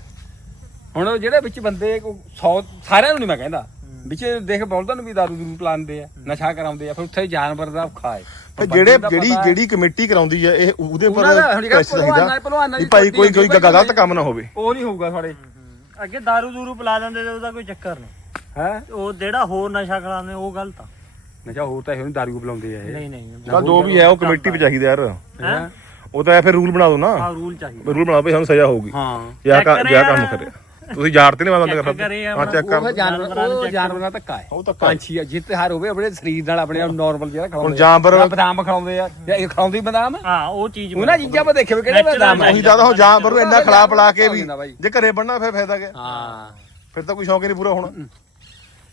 ਹੁਣ ਉਹ ਜਿਹੜੇ ਵਿੱਚ ਬੰਦੇ 100 ਸਾਰਿਆਂ ਨੂੰ ਨਹੀਂ ਮੈਂ ਕਹਿੰਦਾ। ਵਿੱਚ ਦੇਖ ਬੋਲਦਾ ਨੂੰ ਵੀ ਦਾਰੂ ਦੂਰੂ ਪਲਾਉਂਦੇ ਆ ਨਸ਼ਾ ਕਰਾਉਂਦੇ ਆ ਫਿਰ ਉੱਥੇ ਜਾਨਵਰ ਦਾ ਔਖਾ ਹੈ। ਤੇ ਜਿਹੜੇ ਜਿਹੜੀ ਜਿਹੜੀ ਕਮੇਟੀ ਕਰਾਉਂਦੀ ਹੈ ਇਹ ਉਹਦੇ ਉਹਨਾਂ ਦਾ ਹੁਣ ਪਰ ਜਿਹੜਾ ਪ੍ਰੈਸ ਭਲਵਾਨਾਂ- ਚਾਹੀਦਾ ਭਲਵਾਨਾਂ ਵੀ ਦੀ ਭਾਈ ਕੋਈ ਕੋਈ ਗਲਤ ਕੰਮ ਨਾ ਹੋਵੇ। ਉਹ ਨਹੀਂ ਹੋਊਗਾ ਤੁਹਾਡੇ ਅੱਗੇ दारू ਦੂਰੂ ਪਿਲਾ ਦਿੰਦੇ ਤੇ ਉਹਦਾ ਕੋਈ ਚੱਕਰ ਨਹੀਂ। ਹੈ? ਉਹ ਜਿਹੜਾ ਹੋਰ ਨਸ਼ਾ ਕਰਾਉਂਦੇ ਉਹ ਗਲਤ ਆ। ਨਸ਼ਾ ਹੋਰ ਤਾਂ ਇਹਨੂੰ ਦਾਰੂ ਪਲਾਉਂਦੇ ਆ ਇਹ। ਨਹੀਂ ਨਹੀਂ ਚੱਲ ਜੋ ਵੀ ਹੈ ਉਹ ਕਮੇਟੀ ਵੀ ਚਾਹੀਦਾ ਯਾਰ। ਹੈ? ਉਹ ਤਾਂ ਫਿਰ ਰੂਲ ਬਣਾ ਦੋ ਨਾ। ਆ ਰੂਲ ਚਾਹੀਦਾ। ਰੂਲ ਬਣਾ ਭਈ ਸਾਨੂੰ ਸਜ਼ਾ ਹੋਊਗੀ। ਹਾਂ। ਜਾਂ ਯਾਰ। ਕੰਮ ਕਰੇ। ਤੁਸੀਂ ਜਾੜਤੇ ਨਹੀਂ ਬੰਦ ਕਰ ਸਕਦੇ। ਹਾਂ ਚੈੱਕ ਉਹ ਕਰ ਜਾਨਵਰ ਉਹ ਜਾਨਵਰਾਂ ਦਾ ਧੱਕਾ ਹੈ। ਉਹ ਧੱਕਾ। ਪੰਛੀ ਆ ਜਿੱਤ ਹਾਰ ਹੋਵੇ ਆਪਣੇ ਸਰੀਰ ਨਾਲ ਆਪਣੇ ਨਾਰਮਲ ਜਿਹੜਾ ਹੁਣ ਜਾਨਵਰ- ਜਾਂ ਬਦਾਮ ਖਿਲਾਉਂਦੇ ਆ ਜਾਂ ਇਹ ਖਿਲਾਉਂਦੀ ਬਦਾਮ? ਹਾਂ ਉਹ ਚੀਜ਼ ਉਹਨਾਂ ਚੀਜ਼ਾਂ ਮੈਂ ਦੇਖੇ ਵੀ ਕਿਹੜੇ Natural ਬਦਾਮ ਆ। ਉਹੀ ਜ਼ਿਆਦਾ ਹੋ ਜਾਨਵਰ ਨੂੰ ਇੰਨਾ ਖਿਲਾ ਪਿਲਾ ਕੇ ਵੀ। ਜੇ ਘਰੇ ਬੰਨਣਾ ਫਿਰ ਫਾਇਦਾ ਕਿਆ? ਹਾਂ। ਫਿਰ ਤਾਂ ਕੋਈ ਸ਼ੌਕ ਹੀ ਨਹੀਂ ਪੂਰਾ ਹੋਣਾ।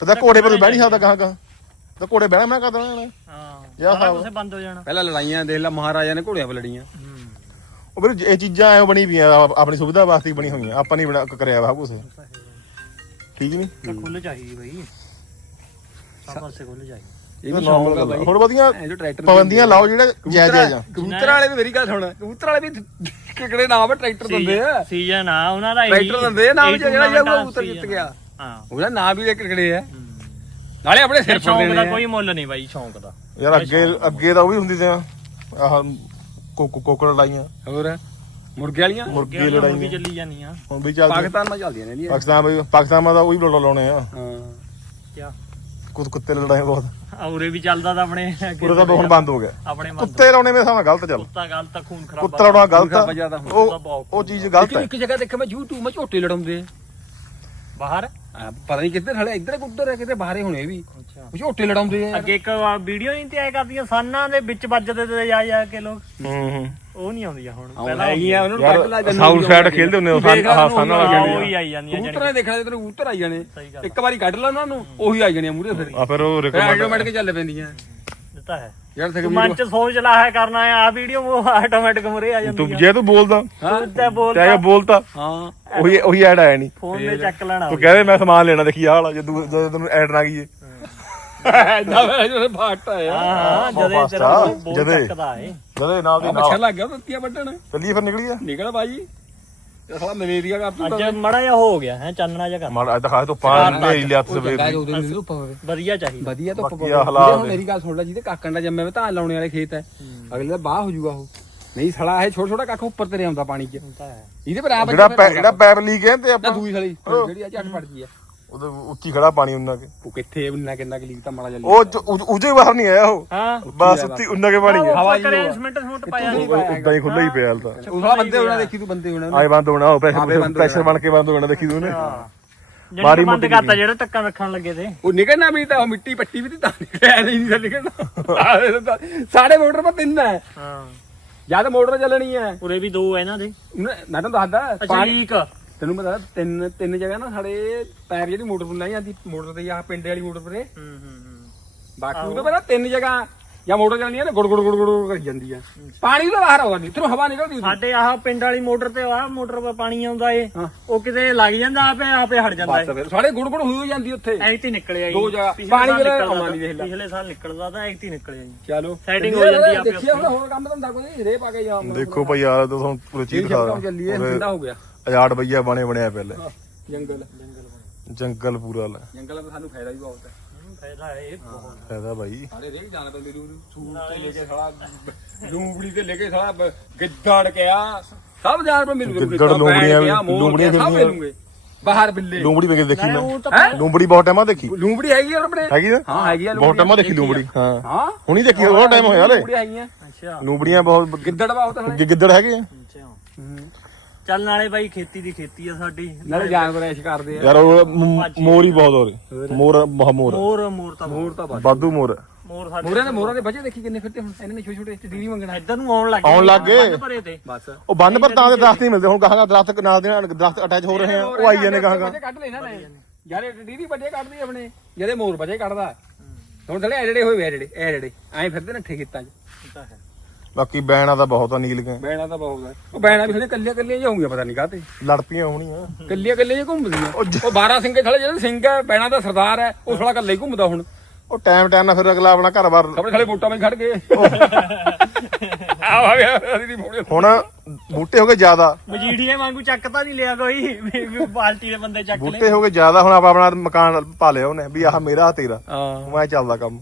ਫਿਰ ਤਾਂ ਘੋੜੇ ਪਰ ਬਹਿ ਨਹੀਂ ਸਕਦਾ ਕਹਾਂ ਕਹਾਂ ਤਾਂ ਘੋੜੇ ਬਹਿਣਾ ਮੈਂ ਕਹਦਾ ਹਾਂ ਯਾ ਸਾਰਾ ਸਾਹਿਬ। ਕੁਛ ਬੰਦ ਹੋ ਜਾਣਾ। ਪਹਿਲਾਂ ਲੜਾਈਆਂ ਦੇਖ ਲੈ ਮਹਾਰਾਜਾ ਨੇ ਘੋੜਿਆਂ 'ਤੇ ਲੜੀਆਂ। ਉਹ ਫਿਰ ਇਹ ਚੀਜ਼ਾਂ ਐ ਬਣੀ ਪਈਆਂ ਆਪ- ਆਪਣੀ ਸੁਵਿਧਾ ਵਾਸਤੇ ਹੀ ਬਣੀ ਹੋਈਆਂ। ਆਪਾਂ ਨਹੀਂ ਬਣਾ ਕਰਿਆ ਵਾ ਕੁਛ। ਠੀਕ ਨਹੀਂ? ਤਾਂ ਖੁੱਲ ਚਾਹੀਦੀ ਬਈ। ਸਭ ਪਾਸੇ ਖੁੱਲ ਚਾਹੀਦੀ। ਇਹ ਵੀ ਸ਼ੌਂਕ ਆ ਬਾਈ। ਹੁਣ ਵਧੀਆ ਐ ਜੋ ਟਰੈਕਟਰ ਪਾਬੰਦੀਆਂ ਲਾਓ ਜਿਹੜੇ ਜਾਇਜ਼ ਜਾਇਜ਼ ਆ ਕਬੂਤਰ ਵਾਲੇ ਵੀ ਮੇਰੀ ਗੱਲ ਸੁਣ। ਕਬੂਤਰ ਵਾਲੇ ਵੀ ਕਿਕੜੇ ਨਾਮ ਆ? ਟਰੈਕਟਰ ਦਿੰਦੇ ਆ। ਸੀਜ਼ਨ ਆ ਉਹਨਾਂ ਦਾ ਇਹੀ- ਟਰੈਕਟਰ ਦਿੰਦੇ ਆ ਨਾਮ ਇਹੀ ਜਿਹੜਾ ਜਿਹੜਾ tournament ਆ, ਕਬੂਤਰ ਜਿੱਤ season ਗਿਆ ਹਾਂ। ਉਹਦਾ ਨਾਮ ਵੀ ਕਿਕੜੇ ਆ? ਨਾਲੇ ਆਪਣੇ ਸਿਰ ਪਰ ਸ਼ੌਂਕ ਦੇਣੇ ਦਾ ਆ ਕੋਈ ਮੁੱਲ ਨਹੀਂ ਬਾਈ ਸ਼ੌਂਕ ਦਾ। ਯਾਰ ਅੱਗੇ ਅੱਗੇ ਤਾਂ ਉਹ ਵੀ ਹੁੰਦੀ ਸੀ ਆਹ ਕੋਕੋ ਕੋਕੜ ਲੜਾਈਆਂ। ਹੋਰ? ਮੁਰਗੇ ਵਾਲੀਆਂ? ਮੁਰਗੀ ਵੀ ਲੜਾਈਆਂ। ਚੱਲੀ ਜਾਂਦੀਆਂ ਹੁਣ ਵੀ ਚੱਲਦੀ ਪਾਕਿਸਤਾਨ ਨਾਲ ਚੱਲਦੀਆਂ ਨੇ ਇਹਦੀਆਂ ਪਾਕਿਸਤਾਨ ਵੀ ਪਾਕਿਸਤਾਨ ਮਾ ਤਾਂ ਉਹੀ ਲੋੜਾ ਲਾਉਣੇ ਆ। ਹਾਂ। ਕਿਆ? ਕੁੱਤ ਕੁੱਤੇ ਲੜਾਈਆਂ ਬਹੁਤ। ਔਰੇ ਵੀ ਚੱਲਦਾ ਤਾਂ ਆਪਣੇ ਅੱਗੇ ਪੂਰਾ ਤਾਂ ਹੁਣ ਬੰਦ ਹੋ ਗਿਆ। ਆਪਣੇ ਮਨ ਕੁੱਤੇ ਲਾਉਣੇ ਮੇਰੇ ਹਿਸਾਬ ਨਾਲ ਗਲਤ ਚੱਲ। ਕੁੱਤਾ ਗੱਲ ਤਾਂ ਖੂਨ ਖਰਾਬ। ਕੁੱਤਾ ਲਾਉਣਾ ਗਲਤ ਆ। ਉਹ ਉਹ ਚੀਜ਼ ਗਲਤ ਲੇਕਿਨ ਹੈ। ਇੱਕ ਜਗ੍ਹਾ ਦੇਖਿਆ ਮੈਂ YouTube ਮੈਂ ਝੋਟੇ ਲੜਾਉਂਦੇ ਆ। ਬਾਹਰ ਪਤਾ ਨਹੀਂ ਕਿੱਧਰ ਹਲੇ ਇੱਧਰ ਕੁੱਧਰ ਹੈ ਕਿਤੇ ਬਾਹਰੇ ਹੋਣੇ ਇਹ ਵੀ। ਅੱਛਾ। ਉਹ ਝੋਟੇ ਲੜਾਉਂਦੇ ਆ। ਯਾਰ। ਅੱਗੇ ਇੱਕ ਵੀਡੀਓ ਨਹੀਂ ਤੇ ਆਇਆ ਕਰਦੀਆਂ ਸਾਨਾਂ ਦੇ ਵਿੱਚ ਵੱਜਦੇ ਤੇ ਜਾ ਜਾ ਕੇ ਲੋਕ। ਹੂੰ ਹੂੰ। ਉਹ ਨਹੀਂ ਆਉਂਦੀਆਂ ਹੁਣ। ਪਹਿਲਾਂ ਹੈਗੀਆਂ ਉਹਨਾਂ ਨੂੰ ਜਾਂਦੇ ਸਾਊਥ ਸਾਈਡ ਖੇਲਦੇ ਹੁੰਦੇ ਉਹ ਸਾਨ- ਆਹ ਸਾਨਾਂ ਵਾਲਾ ਹਾਂ, ਖੇਡਦੇ ਉਹੀ ਆਈ ਜਾਂਦੀਆਂ ਕਬੂਤਰਾਂ ਨੇ ਦੇਖਣਾ ਤੈਨੂੰ ਕਬੂਤਰ ਆਈ ਜਾਣੇ। ਸਹੀ ਗੱਲ ਇੱਕ ਵਾਰੀ ਕੱਢ ਲਾ ਉਹਨਾਂ ਨੂੰ ਉਹੀ ਆਈ ਜਾਣੇ ਮੂਰੇ ਫਿਰ ਆ ਫਿਰ। ਉਹ ਫਿਰ ਰਿਕਮੈਂਡ ਆਟੋਮੈਟਿਕ ਚੱਲ ਪੈਂਦੀਆਂ। ਦਿੱਤਾ ਹੈ। ਯਾਰ ਤੂੰ ਮਨ ਚ ਸੋਚ ਲਾ ਹੈ ਕਰਨਾ ਹੈ ਆ ਵੀਡੀਓ ਉਹ ਆਟੋਮੈਟਿਕ ਮੁਰੇ ਆ ਜਾਂਦੀ ਤੂੰ ਜੇ ਤੂੰ ਬੋਲਦਾ ਹਾਂ ਤੇ ਬੋਲ ਚਾਹੇ ਬੋਲਤਾ। ਹਾਂ। ਉਹੀ ਉਹੀ ਐਡ ਆਇਆ ਨਹੀਂ ਫੋਨ ਤੇ ਚੱਕ ਲੈਣਾ। ਤੂੰ ਕਹਦੇ ਮੈਂ ਸਮਾਨ ਲੈਣਾ ਦੇਖੀ ਆਹ ਵਾਲਾ ਜਦੋਂ ਜਦੋਂ ਤੈਨੂੰ ਐਡ ਨਾ ਗਈ ਐਦਾਂ ਮੈਂ ਜਦੋਂ ਫਾਟ ਆਇਆ ਹਾਂ ਹਾਂ ਜਦੇ ਤੇਰਾ ਆ, ਬੋਲ ਜਦੇ। ਚੱਕਦਾ ਏ। ਜਦੇ ਨਾਲ ਦੇ ਨਾਲ। ਲੱਗ ਗਿਆ ਬੱਤੀਆਂ ਵੱਢਣ। ਚੱਲੀਏ ਫਿਰ ਨਿਕਲੀਏ। ਨਿਕਲ ਬਾਜੀ ਇਹ ਸਾਲਾ ਮਲੇਰੀਆ ਕਰ ਤੂੰ ਅੱਜ ਮੜਾ ਜਿਹਾ ਹੋ ਗਿਆ ਹੈ ਚਾਨਣਾ ਜਿਹਾ ਕਰ ਮਾਰ ਅੱਜ ਤਾਂ ਪਾਰ ਨਹੀਂ ਲਿਆ ਸਵੇਰ ਦੀ। ਧੁੱਪ ਹੋਵੇ। ਵਧੀਆ ਚਾਹੀਦਾ। ਵਧੀਆ ਧੁੱਪ ਬਾਕੀ ਆਹ ਹਾਲਾਤ ਹੁਣ ਮੇਰੀ ਗੱਲ ਸੁਣ ਲੈ ਜਿਹਦੇ ਕਾਕਣ ਦਾ ਜੰਮੇ ਵੇ ਧਾਨ ਲਾਉਣੇ ਵਾਲੇ ਖੇਤ ਹੈ। ਅਗਲੇ ਦਾ ਬਾਹ ਹੋ ਜਾਊਗਾ ਉਹ। ਨਹੀਂ ਸੜਾ ਇਹ ਛੋਟਾ ਛੋਟਾ ਕੱਖ ਉੱਪਰ ਤੇ ਆਉਂਦਾ ਪਾਣੀ 'ਚ। ਹੁੰਦਾ ਹੈ। ਇਹਦੇ ਪਰ ਆ ਜਿਹੜਾ ਪੈ- ਜਿਹੜਾ ਪੈਪ ਲੀਕ ਹੈ ਤੇ ਨਾ ਆਪਾਂ ਦੂਈ ਸਾਲੀ ਜਿਹੜੀ ਆ ਝੱਟ ਪੜਦੀ ਆ। ਉਹਦੇ ਉੱਚੀ ਖੜਾ ਪਾਣੀ ਉਹਨਾਂ ਕੇ। ਉਹ ਕਿੱਥੇ ਉਨਾ ਕਿੰਨਾ ਕਿ ਲੀਕ ਤਾਂ ਮਾੜਾ ਜਿਹਾ ਉਹ ਉਹਦੇ ਬਾਹਰ ਨਹੀਂ ਆਇਆ ਉਹ। ਹਾਂ। ਬਸ ਉੱਤੀ ਉਹਨਾਂ ਕੇ ਪਾਣੀ ਹੈ ਹਵਾ ਕਰੇ ਸਮਿੰਟ ਸਮੁੰਟ ਪਾਇਆ ਨਹੀਂ ਉਦਾਂ ਹੀ ਖੁੱਲਾ ਹੀ ਪਿਆ ਹਾਲ ਤਾਂ। ਉਹ ਬੰਦੇ ਹੋਣਾ ਦੇਖੀ ਤੂੰ ਬੰਦੇ ਹੋਣਾ ਆਏ ਬੰਦ ਹੋਣਾ ਉਹ ਆਪੇ ਪ੍ਰੈਸ਼ਰ ਬੰਦ ਪ੍ਰੈਸ਼ਰ ਬਣ ਕੇ ਬੰਦ ਹੋਣਾ ਦੇਖੀ ਤੂੰ ਨੇ ਜਿਹੜੀ ਮਾਰੀ ਬੰਦ ਕਰਤਾ ਜਿਹੜਾ ਟੱਕਾਂ ਰੱਖਣ ਲੱਗੇ ਤੇ। ਉਹ ਨਿਕਲਣਾ ਵੀ ਤਾਂ ਉਹ ਮਿੱਟੀ ਪੱਟੀ ਵੀ ਤੇ ਤਾਂ ਨਿਕਲਿਆ ਨਹੀਂ ਨਹੀਂ ਨਿਕਲਣਾ। ਸਾਡੇ ਮੋਟਰ ਪਰ ਤਿੰਨ ਹੈ ਹਾਂ। ਜਾਂ ਤਾਂ ਮੋਟਰ ਚੱਲਣੀ ਹੈ ਉਰੇ ਵੀ ਦੋ ਆ ਇਹਨਾਂ ਦੇ। ਉਹਨੇ- ਮੈਂ ਤਾਂ ਦੱਸਦਾ ਪਾਣੀ ਲੀਕ। ਤੈਨੂੰ ਪਤਾ ਤਿੰਨ ਤਿੰਨ ਜਗ੍ਹਾ ਨਾ ਸਾਡੇ ਪੈਰ ਜਿਹੜੀ ਮੋਟਰ ਤੋਂ ਨਹੀਂ ਜਾਂਦੀ ਮੋਟਰ ਤੇ ਆਹ ਪਿੰਡੇ ਵਾਲੀ ਮੋਟਰ ਤੇ। ਹੂੰ ਹੂੰ ਹੂੰ। ਬਾਕੀ ਉਹਦੇ ਤਿੰਨ ਜਗ੍ਹਾ ਜਾਂ ਮੋਟਰ ਚੱਲਣੀ ਹੈ ਨਾ ਗੁੜ ਗੁੜ ਗੁੜ ਗੁੜ ਕਰੀ ਜਾਂਦੀ ਆ। ਪਾਣੀ ਤਾਂ ਬਾਹਰ ਆਉਂਦਾ ਨਹੀਂ ਤੈਨੂੰ ਹਵਾ ਨਿਕਲਦੀ ਉਹਦੀ। ਸਾਡੇ ਆਹ ਪਿੰਡ ਵਾਲੀ ਮੋਟਰ ਤੇ ਆਹ ਮੋਟਰ 'ਤੇ ਪਾਣੀ ਆਉਂਦਾ ਏ ਹਾਂ। ਉਹ ਕਿਤੇ ਲੱਗ ਜਾਂਦਾ ਆਪੇ ਆਪੇ ਹਟ ਜਾਂਦਾ ਏ। ਬਸ ਫਿਰ ਸਾਡੇ ਗੁੜ ਗੁੜ ਹੋਈ ਜਾਂਦੀ ਉੱਥੇ। ਐਂ ਤੇ ਨਿਕਲਿਆ ਜੀ ਦੋ ਜਗ੍ਹਾ। ਪਾਣੀ ਸਾਲ ਜਿਹੜਾ ਨਿਕਲਦਾ ਆਉਣਾ ਨੀ ਦੇਖ ਲੈ। ਪਿਛਲੇ ਸਾਲ ਨਿਕਲਦਾ ਤਾਂ ਐਂ ਤੇ ਨਿਕਲਿਆ ਜੀ ਚਲੋ। Setting ਹੋ ਜਾਂਦੀ ਆ ਆਪੇ ਦੇਖਿਆ ਹੁਣ ਹੋਰ ਕੰਮ ਧੰਦਾ ਕੋਈ ਰੇ ਪਾ ਕੇ ਜਾ। ਦੇਖੋ ਭਈ ਯਾਰ ਤੁਹਾਨੂੰ ਪੂਰੀ ਚੀਜ਼ ਇਹ ਦਿਖਾ ਕੰਮ ਚੱਲੀਏ ਠੰਡਾ ਹੋ ਗਿਆ। ਆਜ਼ਾਦ ਬਈਆ ਬਣੇ ਬਣਿਆ ਪਹਿਲੇ ਜੰਗਲ ਜੰਗਲ ਪੂਰਾ ਲੈ। ਜੰਗਲ ਦਾ ਸਾਨੂੰ ਫਾਇਦਾ ਵੀ ਬਹੁਤ ਹੈ। ਹੂੰ, ਫਾਇਦਾ ਏ ਬਹੁਤ। ਫਾਇਦਾ ਬਾਈ। ਸਾਰੇ ਰੇ ਜਾਣ ਬੰਦੇ ਨੂੰ ਸੂਰ ਤੇ ਲੈ ਕੇ ਸਾਲਾ ਲੂੰਬੜੀ ਤੇ ਲੈ ਕੇ ਸਾਲਾ ਗਿੱਦੜ ਕਿਆ ਸਭ ਜਾਨ ਪਰ ਮਿਲੂਗੇ ਗਿੱਦੜ, ਲੂੰਬੜੀਆਂ ਵੀ- ਲੂੰਬੜੀਆਂ ਸਭ ਫਿਰਦੀਆਂ। ਮਿਲੂਗੇ। ਬਾਹਰ ਬਿੱਲੇ। ਲੂੰਬੜੀ ਵੇਖ ਦੇਖੀ ਮੈਂ। ਹੈਂ? ਲੂੰਬੜੀ ਬਹੁਤ ਟਾਈਮਾਂ ਦੇਖੀ। ਲੂੰਬੜੀ ਹੈਗੀ ਆ ਆਪਣੇ? ਹੈਗੀ ਨਾ ਹਾਂ ਹੈਗੀ ਆ ਬਹੁਤ ਟਾਈਮਾਂ ਦੇਖੀ ਲੂੰਬੜੀ। ਹਾਂ। ਹਾਂ। ਹੁਣੀ ਦੇਖੀ ਬਹੁਤ ਟਾਈਮ ਹੋਇਆ ਹਲੇ। ਲੂੰਬੜੀ ਹੈਗੀਆਂ। ਅੱਛਾ। ਲੂੰਬੜੀਆਂ ਬਹੁਤ ਗਿੱਦੜ ਬਹੁਤ ਗਿੱਦੜ ਹੈਗੇ ਆ। ਅੱਛਾ। ਚੱਲ ਨਾਲੇ ਬਾਈ ਖੇਤੀ ਦੀ ਖੇਤੀ ਆ ਸਾਡੀ। ਨਾਲੇ ਜਾਨਵਰ ਐਸ਼ ਕਰਦੇ ਆ। ਯਾਰ ਉਹ ਮ- ਮੋਰ ਹੀ ਬਹੁਤ ਹੋ ਰਹੇ। ਮੋਰ ਮਹਾ ਮੋਰ। ਮੋਰ ਮੋਰ ਤਾਂ ਮੋਰ ਤਾਂ ਵਾਧੂ ਮੋਰ। ਮੋਰ ਸਾਡੇ ਮੋਰਾਂ ਦੇ ਮੋਰਾਂ ਦੇ ਵਜੇ ਦੇਖੀ ਕਿੰਨੇ ਫਿਰਦੇ ਹੁਣ? ਇਹਨਾਂ ਨੇ ਛੋਟੇ ਛੋਟੇ ਡੀਰੀ ਮੰਗਣਾ। ਇੱਧਰ ਨੂੰ ਆਉਣ ਲੱਗ ਆਉਣ ਲੱਗ ਗਏ। ਬੰਨ ਭਰੇ ਤੇ। ਬਸ। ਉਹ ਬੰਨ ਪਰ ਤਾਂ ਦੇ ਦਰਖਤ ਨਹੀਂ ਮਿਲਦੇ। ਹੁਣ ਕਹਾਂਗਾ ਦਰਖਤ ਨਾਲ ਦੇ ਨਾਲ ਦਰਖਤ ਅਟੈਚ ਹੋ ਰਹੇ ਆ। ਉਹ ਆਈ ਜਾਂਦੇ ਕਹਾਂਗਾ ਵਜੇ ਕੱਢ ਲੈਣਾ ਨੇ। ਯਾਰ ਡੀਰੀ ਵੱਡੇ ਕੱਢਦੀ ਆਪਣੇ। ਜਿਹੜੇ ਮੋਰ ਵਜੇ ਕੱਢਦਾ। ਹੁਣ ਥਲੇ ਐ ਜਿਹੜੇ ਹੋਏ ਵੇ ਜਿਹੜੇ ਐ ਜਿਹੜੇ। ਐਂ ਫਿਰਦੇ ਨੱਠੇ ਖੇਤਾਂ 'ਚ। ਤਾਂ ਹੈ। ਬਾਕੀ ਬੈਣਾ ਦਾ ਬਹੁਤ ਆ ਨੀਲ ਕੇ। ਬੈਣਾ ਤਾਂ ਬਹੁਤ ਹੈ ਉਹ ਬੈਣਾ ਵੀ ਹਲੇ ਕੱਲੀਆਂ ਕੱਲੀਆਂ ਹੀ ਹੋਣਗੀਆਂ ਪਤਾ ਨਹੀਂ ਕਾਤੇ ਲੜ ਪਈਆਂ ਹੋਣੀਆਂ। ਕੱਲੀਆਂ ਕੱਲੀਆਂ ਹੀ ਘੁੰਮਦੀਆਂ। ਉਹ 12 ਸਿੰਘੇ ਥਲੇ ਜਿਹੜੇ ਸਿੰਘ ਹੈ ਬੈਣਾ ਦਾ ਸਰਦਾਰ ਹੈ ਉਹ ਥੋੜਾ ਕੱਲੇ ਹੀ ਘੁੰਮਦਾ ਹੁਣ। ਉਹ ਟਾਈਮ ਟਾਈਮ ਨਾਲ ਫਿਰ ਅਗਲਾ ਆਪਣਾ ਘਰ-ਬਾਰ ਆਪਣੇ ਖਾਲੇ ਵੋਟਾਂ ਵਿੱਚ ਖੜ ਗਏ। ਆਹ ਆ ਗਿਆ ਅਸੀਂ ਨਹੀਂ ਮੋੜੇ ਹੁਣ ਬੂਟੇ ਹੋ ਗਏ ਜ਼ਿਆਦਾ। ਮਜੀਠੀਏ ਵਾਂਗੂ ਚੱਕ ਤਾਂ ਨਹੀਂ ਲਿਆ ਕੋਈ ਬਾਲਟੀ ਦੇ ਬੰਦੇ ਚੱਕ ਬੂਟੇ ਹੋ ਗਏ ਜ਼ਿਆਦਾ ਹੁਣ ਆਪਾਂ ਆਪਣਾ ਮਕਾਨ ਪਾ ਲਿਆ ਉਹਨੇ ਵੀ ਆਹ ਮੇਰਾ ਤੇਰਾ। ਹਾਂ। ਮੈਂ ਚੱਲਦਾ ਕੰਮ।